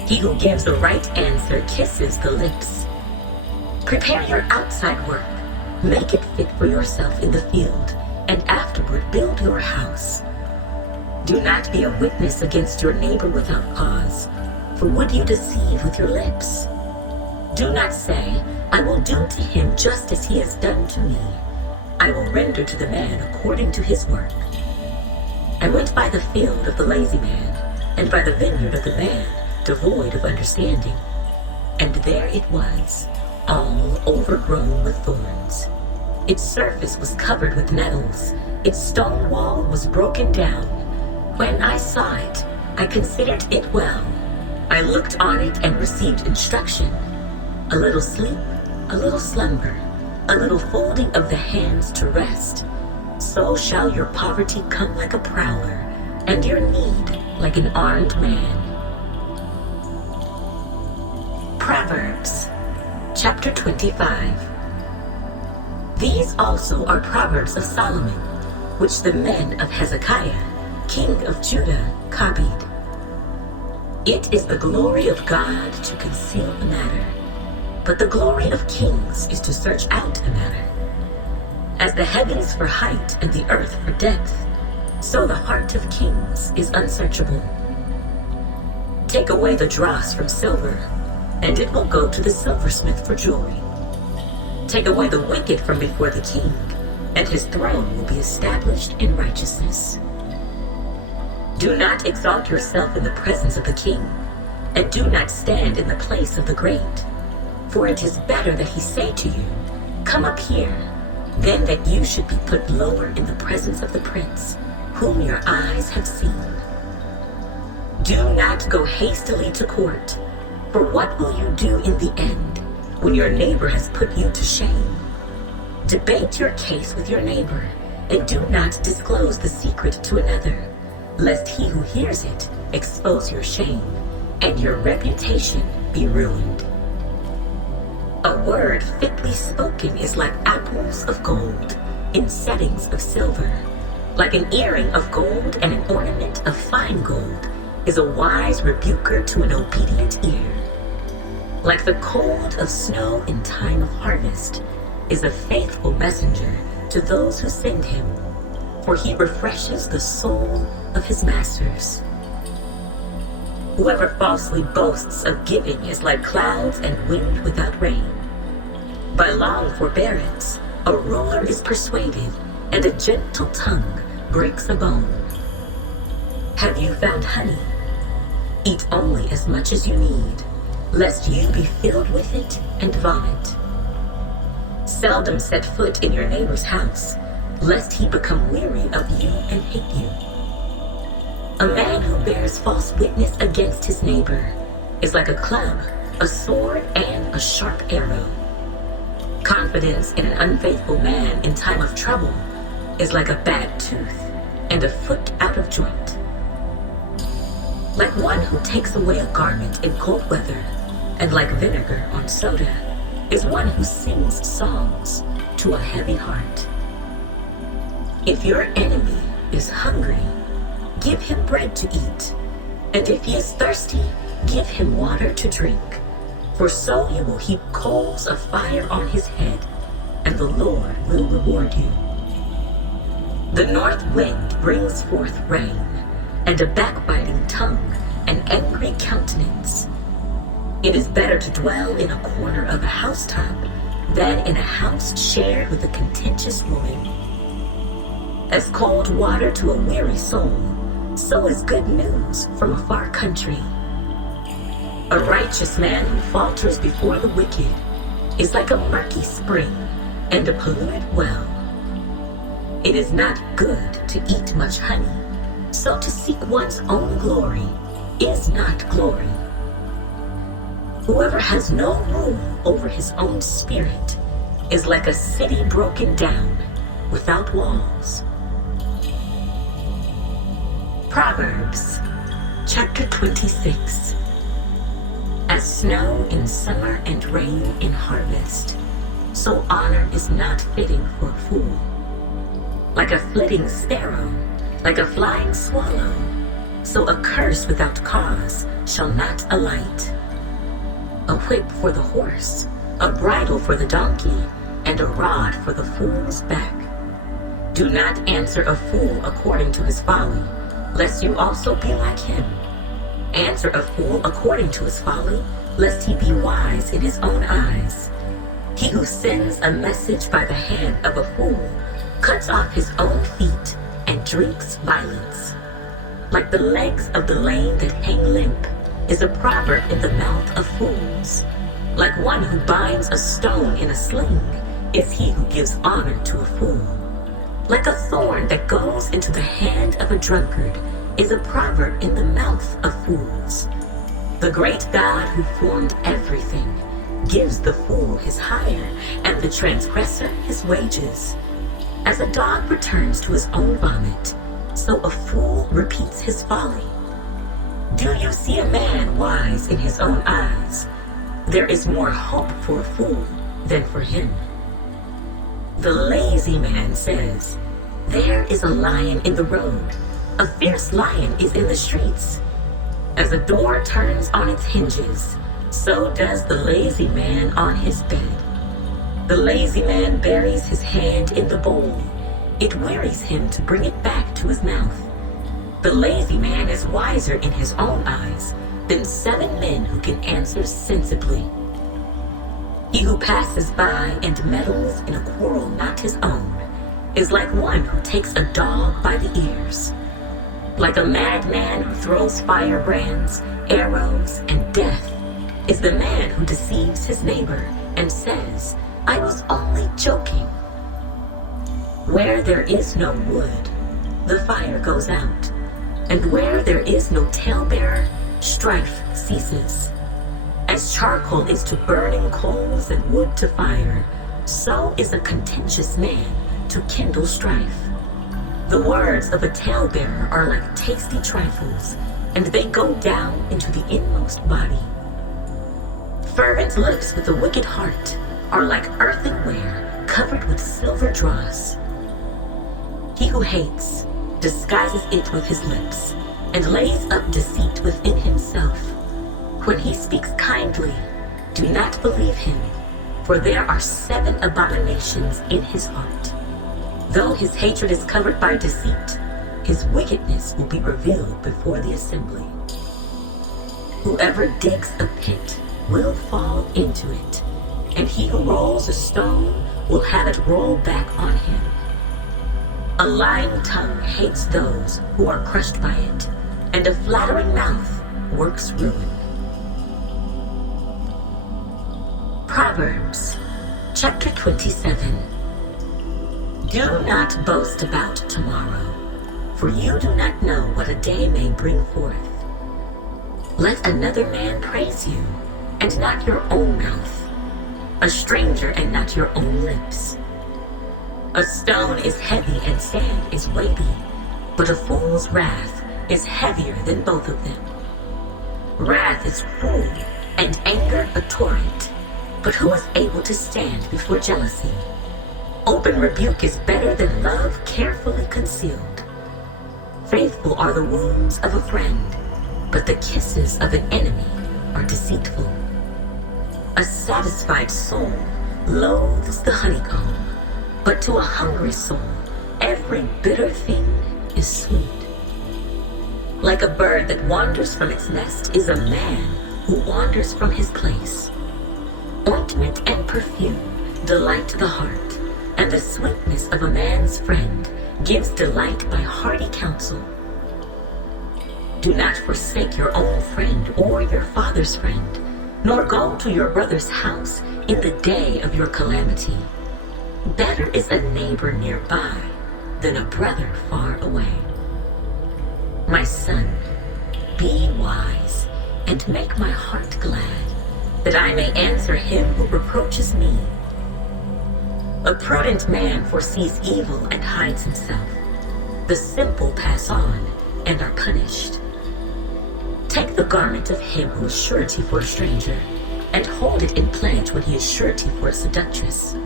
He who gives the right answer kisses the lips. Prepare your outside work. Make it fit for yourself in the field, and afterward build your house. Do not be a witness against your neighbor without cause, for would you deceive with your lips? Do not say, "I will do to him just as he has done to me. I will render to the man according to his work." I went by the field of the lazy man, and by the vineyard of the man devoid of understanding, and there it was, all overgrown with thorns. Its surface was covered with nettles, its stone wall was broken down. When I saw it, I considered it well. I looked on it and received instruction. A little sleep, a little slumber, a little folding of the hands to rest. So shall your poverty come like a prowler, and your need like an armed man. Proverbs, chapter 25. These also are Proverbs of Solomon, which the men of Hezekiah, king of Judah, copied. It is the glory of God to conceal a matter, but the glory of kings is to search out a matter. As the heavens for height and the earth for depth, so the heart of kings is unsearchable. Take away the dross from silver, and it will go to the silversmith for jewelry. Take away the wicked from before the king, and his throne will be established in righteousness. Do not exalt yourself in the presence of the king, and do not stand in the place of the great. For it is better that he say to you, "Come up here," than that you should be put lower in the presence of the prince, whom your eyes have seen. Do not go hastily to court, for what will you do in the end, when your neighbor has put you to shame? Debate your case with your neighbor, and do not disclose the secret to another, lest he who hears it expose your shame, and your reputation be ruined. A word fitly spoken is like apples of gold in settings of silver. Like an earring of gold and an ornament of fine gold is a wise rebuker to an obedient ear. Like the cold of snow in time of harvest is a faithful messenger to those who send him, for he refreshes the soul of his masters. Whoever falsely boasts of giving is like clouds and wind without rain. By long forbearance, a ruler is persuaded, and a gentle tongue breaks a bone. Have you found honey? Eat only as much as you need, lest you be filled with it and vomit. Seldom set foot in your neighbor's house, lest he become weary of you and hate you. A man who bears false witness against his neighbor is like a club, a sword, and a sharp arrow. Confidence in an unfaithful man in time of trouble is like a bad tooth and a foot out of joint. Like one who takes away a garment in cold weather, and like vinegar on soda, is one who sings songs to a heavy heart. If your enemy is hungry, give him bread to eat, and if he is thirsty, give him water to drink. For so you will heap coals of fire on his head, and the Lord will reward you. The north wind brings forth rain, and a backbiting tongue, an angry countenance. It is better to dwell in a corner of a housetop than in a house shared with a contentious woman. As cold water to a weary soul, so is good news from a far country. A righteous man who falters before the wicked is like a murky spring and a polluted well. It is not good to eat much honey, so to seek one's own glory is not glory. Whoever has no rule over his own spirit is like a city broken down without walls. Proverbs, chapter 26. As snow in summer and rain in harvest, so honor is not fitting for a fool. Like a flitting sparrow, like a flying swallow, so a curse without cause shall not alight. A whip for the horse, a bridle for the donkey, and a rod for the fool's back. Do not answer a fool according to his folly, lest you also be like him. Answer a fool according to his folly, lest he be wise in his own eyes. He who sends a message by the hand of a fool cuts off his own feet and drinks violence. Like the legs of the lame that hang limp is a proverb in the mouth of fools. Like one who binds a stone in a sling is he who gives honor to a fool. Like a thorn that goes into the hand of a drunkard is a proverb in the mouth of fools. The great God who formed everything gives the fool his hire and the transgressor his wages. As a dog returns to his own vomit, so a fool repeats his folly. Do you see a man wise in his own eyes? There is more hope for a fool than for him. The lazy man says, "There is a lion in the road. A fierce lion is in the streets." As a door turns on its hinges, so does the lazy man on his bed. The lazy man buries his hand in the bowl. It wearies him to bring it back to his mouth. The lazy man is wiser in his own eyes than 7 men who can answer sensibly. He who passes by and meddles in a quarrel not his own is like one who takes a dog by the ears. Like a madman who throws firebrands, arrows, and death is the man who deceives his neighbor and says, "I was only joking." Where there is no wood, the fire goes out, and where there is no talebearer, strife ceases. As charcoal is to burning coals and wood to fire, so is a contentious man to kindle strife. The words of a talebearer are like tasty trifles, and they go down into the inmost body. Fervent lips with a wicked heart are like earthenware covered with silver dross. He who hates disguises it with his lips and lays up deceit within himself. When he speaks kindly, do not believe him, for there are 7 abominations in his heart. Though his hatred is covered by deceit, his wickedness will be revealed before the assembly. Whoever digs a pit will fall into it, and he who rolls a stone will have it roll back on him. A lying tongue hates those who are crushed by it, and a flattering mouth works ruin. Proverbs, chapter 27. Do not boast about tomorrow, for you do not know what a day may bring forth. Let another man praise you, and not your own mouth, a stranger and not your own lips. A stone is heavy and sand is weighty, but a fool's wrath is heavier than both of them. Wrath is cruel, and anger a torrent, but who is able to stand before jealousy? Open rebuke is better than love carefully concealed. Faithful are the wounds of a friend, but the kisses of an enemy are deceitful. A satisfied soul loathes the honeycomb, but to a hungry soul every bitter thing is sweet. Like a bird that wanders from its nest is a man who wanders from his place. Ointment and perfume delight the heart, and the sweetness of a man's friend gives delight by hearty counsel. Do not forsake your own friend or your father's friend, nor go to your brother's house in the day of your calamity. Better is a neighbor nearby than a brother far away. My son, be wise and make my heart glad, that I may answer him who reproaches me. A prudent man foresees evil and hides himself. The simple pass on and are punished. Take the garment of him who is surety for a stranger, and hold it in pledge when he is surety for a seductress.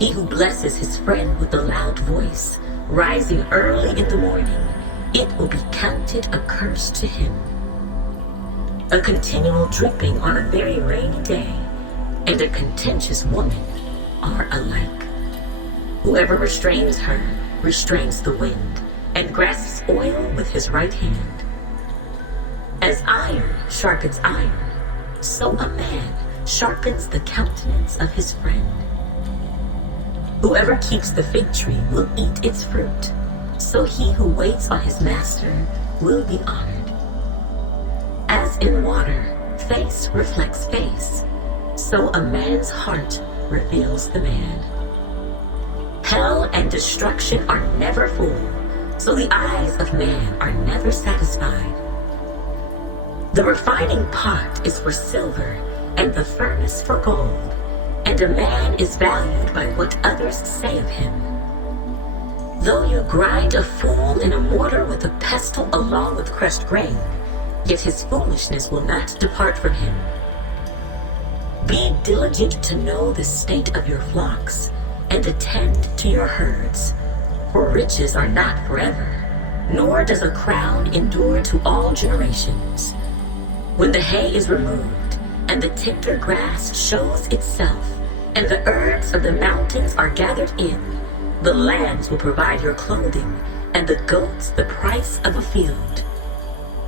He who blesses his friend with a loud voice, rising early in the morning, it will be counted a curse to him. A continual dripping on a very rainy day, and a contentious woman are alike. Whoever restrains her restrains the wind, and grasps oil with his right hand. As iron sharpens iron, so a man sharpens the countenance of his friend. Whoever keeps the fig tree will eat its fruit, so he who waits on his master will be honored. As in water, face reflects face, so a man's heart reveals the man. Hell and destruction are never full, so the eyes of man are never satisfied. The refining pot is for silver, and the furnace for gold, and a man is valued by what others say of him. Though you grind a fool in a mortar with a pestle along with crushed grain, yet his foolishness will not depart from him. Be diligent to know the state of your flocks, and attend to your herds, for riches are not forever, nor does a crown endure to all generations. When the hay is removed, and the tender grass shows itself, and the herbs of the mountains are gathered in, the lambs will provide your clothing, and the goats the price of a field.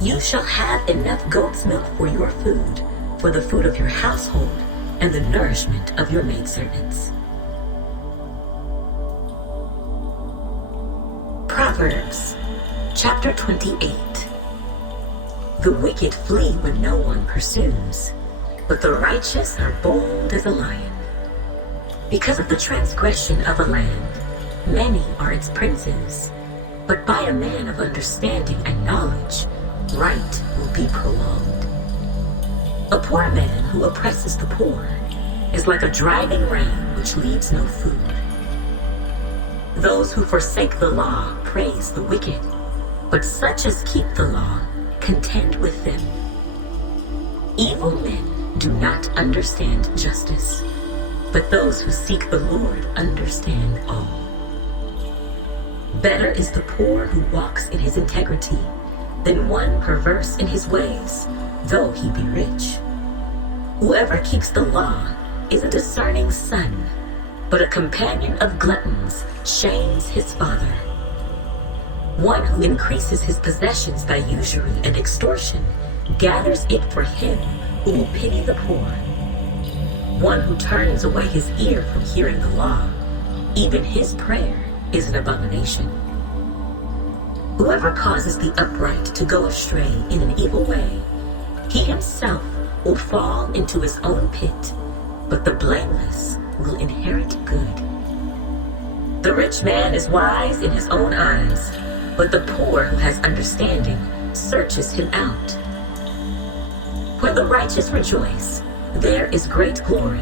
You shall have enough goat's milk for your food, for the food of your household, and the nourishment of your maidservants. Proverbs, chapter 28. The wicked flee when no one pursues, but the righteous are bold as a lion. Because of the transgression of a land, many are its princes, but by a man of understanding and knowledge, right will be prolonged. A poor man who oppresses the poor is like a driving rain which leaves no food. Those who forsake the law praise the wicked, but such as keep the law contend with them. Evil men do not understand justice, but those who seek the Lord understand all. Better is the poor who walks in his integrity than one perverse in his ways, though he be rich. Whoever keeps the law is a discerning son, but a companion of gluttons shames his father. One who increases his possessions by usury and extortion gathers it for him who will pity the poor. One who turns away his ear from hearing the law, even his prayer is an abomination. Whoever causes the upright to go astray in an evil way, he himself will fall into his own pit, but the blameless will inherit good. The rich man is wise in his own eyes, but the poor who has understanding searches him out. When the righteous rejoice, there is great glory,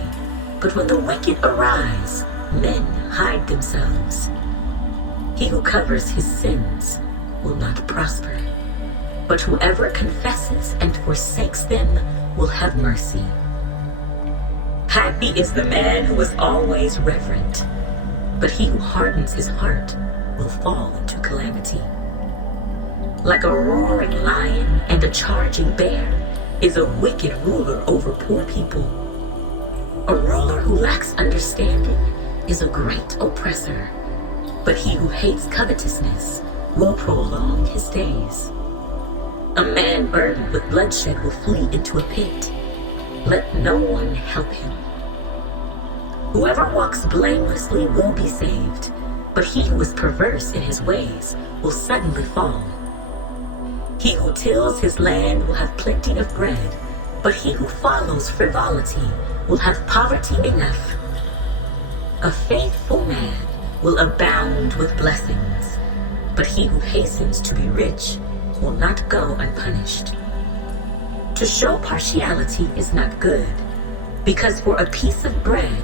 but when the wicked arise, men hide themselves. He who covers his sins will not prosper, but whoever confesses and forsakes them will have mercy. Happy is the man who is always reverent, but he who hardens his heart will fall into calamity. Like a roaring lion and a charging bear is a wicked ruler over poor people. A ruler who lacks understanding is a great oppressor, but he who hates covetousness will prolong his days. A man burdened with bloodshed will flee into a pit. Let no one help him. Whoever walks blamelessly will be saved, but he who is perverse in his ways will suddenly fall. He who tills his land will have plenty of bread, but he who follows frivolity will have poverty enough. A faithful man will abound with blessings, but he who hastens to be rich will not go unpunished. To show partiality is not good, because for a piece of bread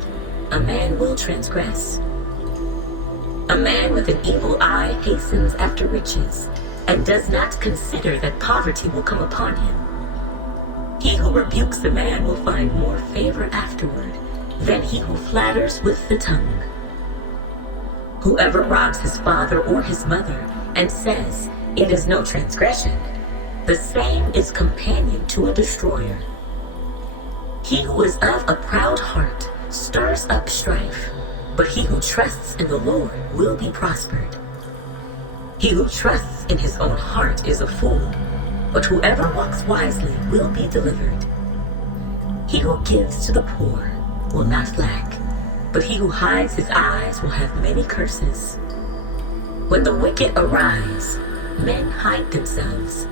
a man will transgress. A man with an evil eye hastens after riches, and does not consider that poverty will come upon him. He who rebukes a man will find more favor afterward than he who flatters with the tongue. Whoever robs his father or his mother and says, "It is no transgression," the same is companion to a destroyer. He who is of a proud heart stirs up strife, but he who trusts in the Lord will be prospered. He who trusts in his own heart is a fool, but whoever walks wisely will be delivered. He who gives to the poor will not lack, but he who hides his eyes will have many curses. When the wicked arise, men hide themselves,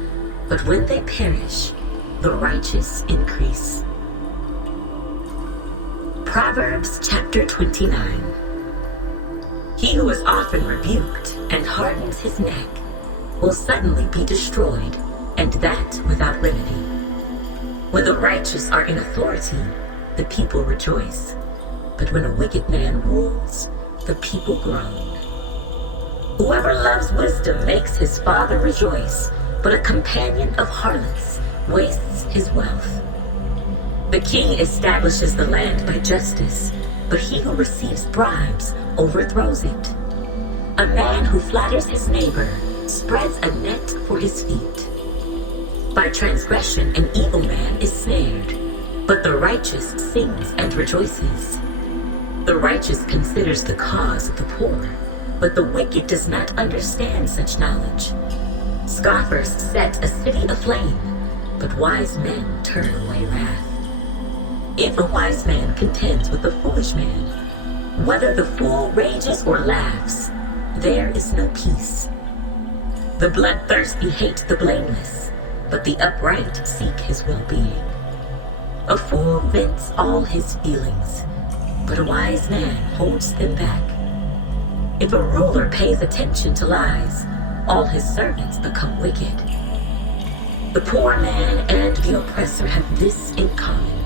but when they perish, the righteous increase. Proverbs chapter 29. He who is often rebuked and hardens his neck will suddenly be destroyed, and that without remedy. When the righteous are in authority, the people rejoice, but when a wicked man rules, the people groan. Whoever loves wisdom makes his father rejoice, but a companion of harlots wastes his wealth. The king establishes the land by justice, but he who receives bribes overthrows it. A man who flatters his neighbor spreads a net for his feet. By transgression an evil man is snared, but the righteous sings and rejoices. The righteous considers the cause of the poor, but the wicked does not understand such knowledge. Scoffers set a city aflame, but wise men turn away wrath. If a wise man contends with a foolish man, whether the fool rages or laughs, there is no peace. The bloodthirsty hate the blameless, but the upright seek his well-being. A fool vents all his feelings, but a wise man holds them back. If a ruler pays attention to lies, all his servants become wicked. The poor man and the oppressor have this in common: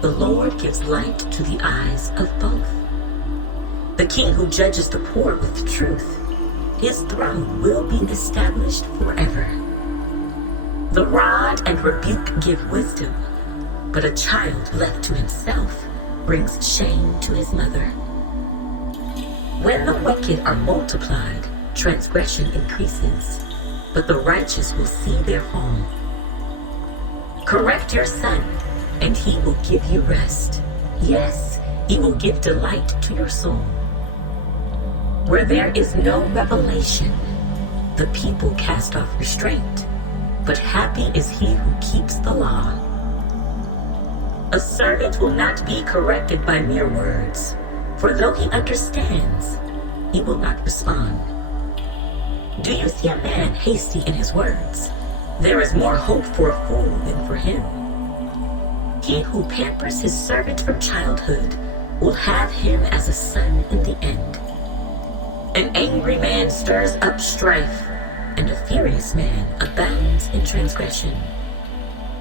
the Lord gives light to the eyes of both. The king who judges the poor with truth, his throne will be established forever. The rod and rebuke give wisdom, but a child left to himself brings shame to his mother. When the wicked are multiplied, transgression increases, but the righteous will see their fall. Correct your son, and he will give you rest. Yes, he will give delight to your soul. Where there is no revelation, the people cast off restraint, but happy is he who keeps the law. A servant will not be corrected by mere words, for though he understands, he will not respond. Do you see a man hasty in his words? There is more hope for a fool than for him. He who pampers his servant from childhood will have him as a son in the end. An angry man stirs up strife, and a furious man abounds in transgression.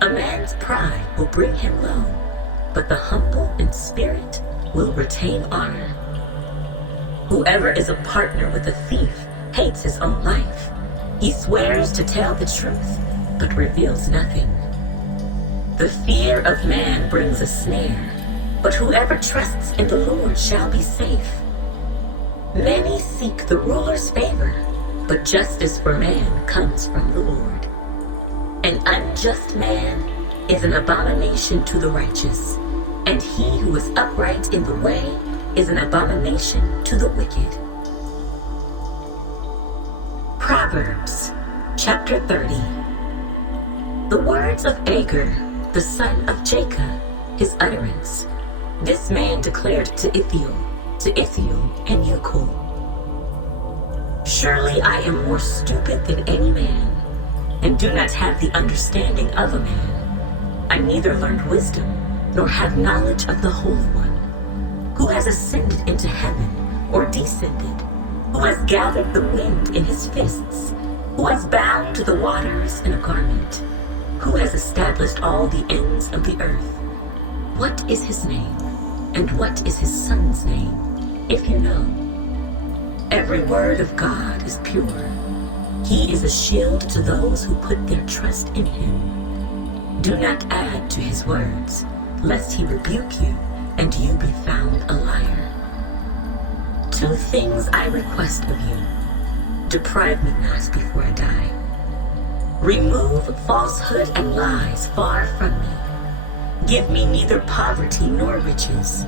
A man's pride will bring him low, but the humble in spirit will retain honor. Whoever is a partner with a thief hates his own life. He swears to tell the truth, but reveals nothing. The fear of man brings a snare, but whoever trusts in the Lord shall be safe. Many seek the ruler's favor, but justice for man comes from the Lord. An unjust man is an abomination to the righteous, and he who is upright in the way is an abomination to the wicked. Proverbs, chapter 30. The words of Agur, the son of Jacob, his utterance. This man declared to Ithiel and Ukul, surely I am more stupid than any man, and do not have the understanding of a man. I neither learned wisdom, nor have knowledge of the Holy One. Who has ascended into heaven, or descended? Who has gathered the wind in his fists? Who has bound the waters in a garment? Who has established all the ends of the earth? What is his name? And what is his son's name, if you know? Every word of God is pure. He is a shield to those who put their trust in him. Do not add to his words, lest he rebuke you, and you be found a liar. 2 things I request of you. Deprive me not before I die. Remove falsehood and lies far from me. Give me neither poverty nor riches.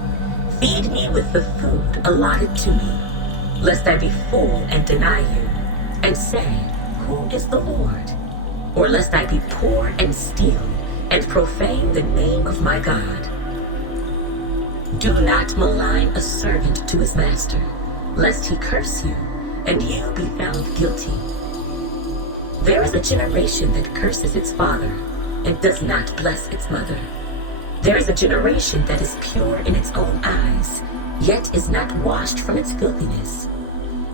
Feed me with the food allotted to me, lest I be full and deny you, and say, who is the Lord? Or lest I be poor and steal, and profane the name of my God. Do not malign a servant to his master, lest he curse you, and you be found guilty. There is a generation that curses its father, and does not bless its mother. There is a generation that is pure in its own eyes, yet is not washed from its filthiness.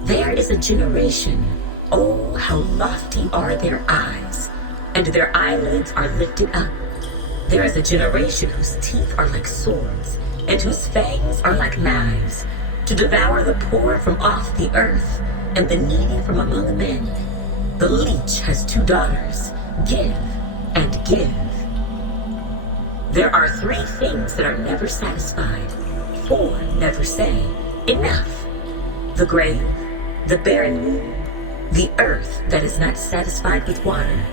There is a generation, oh, how lofty are their eyes, and their eyelids are lifted up. There is a generation whose teeth are like swords, and whose fangs are like knives, to devour the poor from off the earth, and the needy from among men. The leech has 2 daughters, give and give. There are 3 things that are never satisfied, 4 never say, enough. The grave, the barren womb, the earth that is not satisfied with water,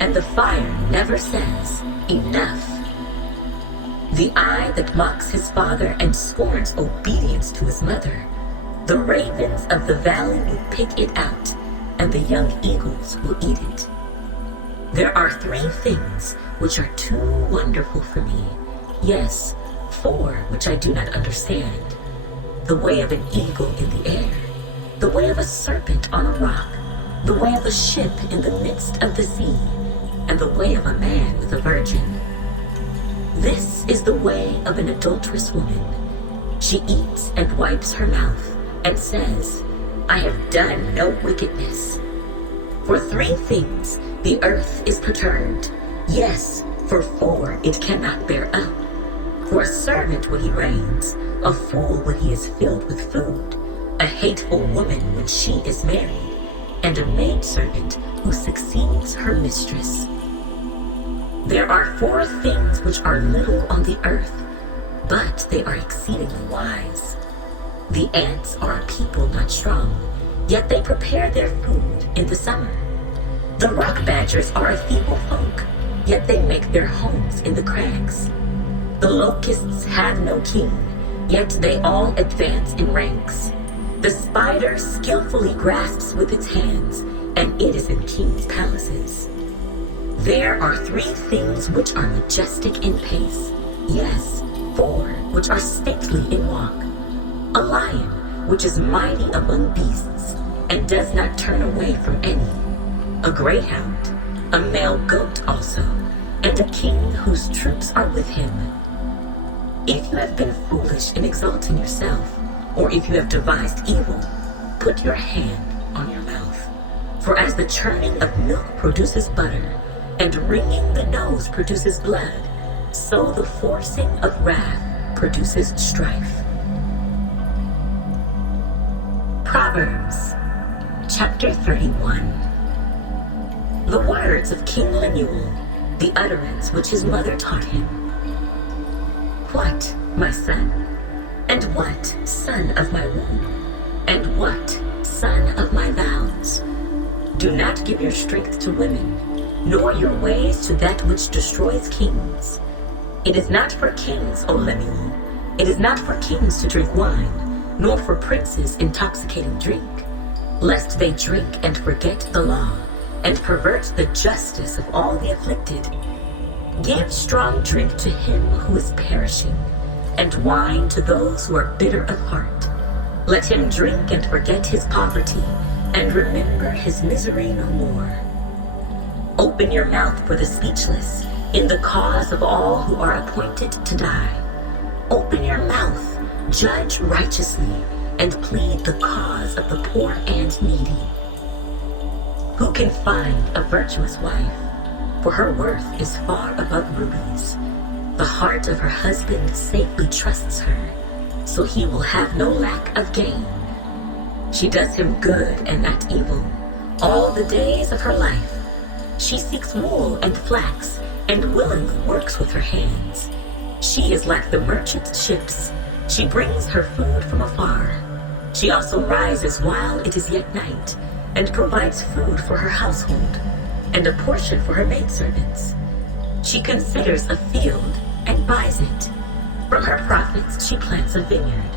and the fire never says, enough. The eye that mocks his father and scorns obedience to his mother. The ravens of the valley will pick it out, and the young eagles will eat it. There are 3 things which are too wonderful for me, yes, 4 which I do not understand. The way of an eagle in the air, the way of a serpent on a rock, the way of a ship in the midst of the sea, and the way of a man with a virgin. This is the way of an adulterous woman. She eats and wipes her mouth, and says, I have done no wickedness. For 3 things the earth is perturbed, yes, for 4 it cannot bear up. For a servant when he reigns, a fool when he is filled with food, a hateful woman when she is married, and a maidservant who succeeds her mistress. There are 4 things which are little on the earth, but they are exceedingly wise. The ants are a people not strong, yet they prepare their food in the summer. The rock badgers are a feeble folk, yet they make their homes in the crags. The locusts have no king, yet they all advance in ranks. The spider skillfully grasps with its hands, and it is in kings' palaces. There are 3 things which are majestic in pace, yes, 4 which are stately in walk. A lion, which is mighty among beasts, and does not turn away from any. A greyhound, a male goat also, and a king whose troops are with him. If you have been foolish in exalting yourself, or if you have devised evil, put your hand on your mouth. For as the churning of milk produces butter, and wringing the nose produces blood, so the forcing of wrath produces strife. Proverbs, chapter 31. The words of King Lemuel, the utterance which his mother taught him. What, my son? And what, son of my womb? And what, son of my vows? Do not give your strength to women, nor your ways to that which destroys kings. It is not for kings, O Lemuel. It is not for kings to drink wine, nor for princes intoxicating drink, lest they drink and forget the law, and pervert the justice of all the afflicted. Give strong drink to him who is perishing, and wine to those who are bitter of heart. Let him drink and forget his poverty, and remember his misery no more. Open your mouth for the speechless, in the cause of all who are appointed to die. Open your mouth, judge righteously, and plead the cause of the poor and needy. Who can find a virtuous wife? For her worth is far above rubies. The heart of her husband safely trusts her, so he will have no lack of gain. She does him good and not evil, all the days of her life. She seeks wool and flax, and willingly works with her hands. She is like the merchant's ships. She brings her food from afar. She also rises while it is yet night, and provides food for her household, and a portion for her maidservants. She considers a field and buys it. From her profits she plants a vineyard.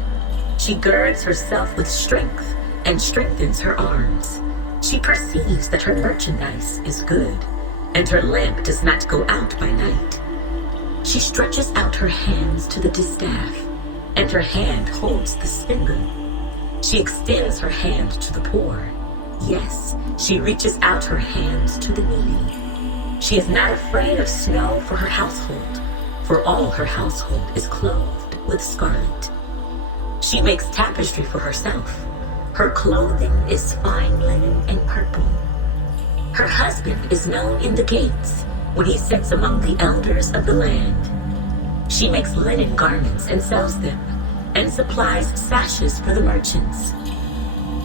She girds herself with strength and strengthens her arms. She perceives that her merchandise is good, and her lamp does not go out by night. She stretches out her hands to the distaff, and her hand holds the spindle. She extends her hand to the poor. Yes, she reaches out her hands to the needy. She is not afraid of snow for her household, for all her household is clothed with scarlet. She makes tapestry for herself. Her clothing is fine linen and purple. Her husband is known in the gates when he sits among the elders of the land. She makes linen garments and sells them, and supplies sashes for the merchants.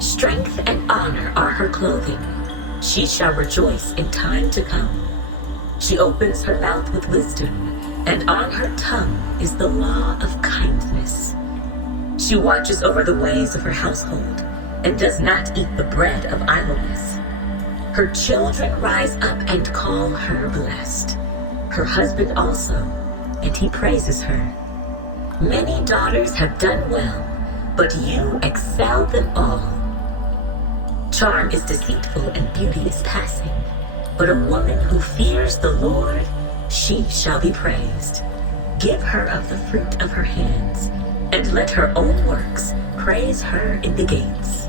Strength and honor are her clothing. She shall rejoice in time to come. She opens her mouth with wisdom, and on her tongue is the law of kindness. She watches over the ways of her household, and does not eat the bread of idleness. Her children rise up and call her blessed. Her husband also, and he praises her. Many daughters have done well, but you excel them all. Charm is deceitful and beauty is passing, but a woman who fears the Lord, she shall be praised. Give her of the fruit of her hands, and let her own works praise her in the gates.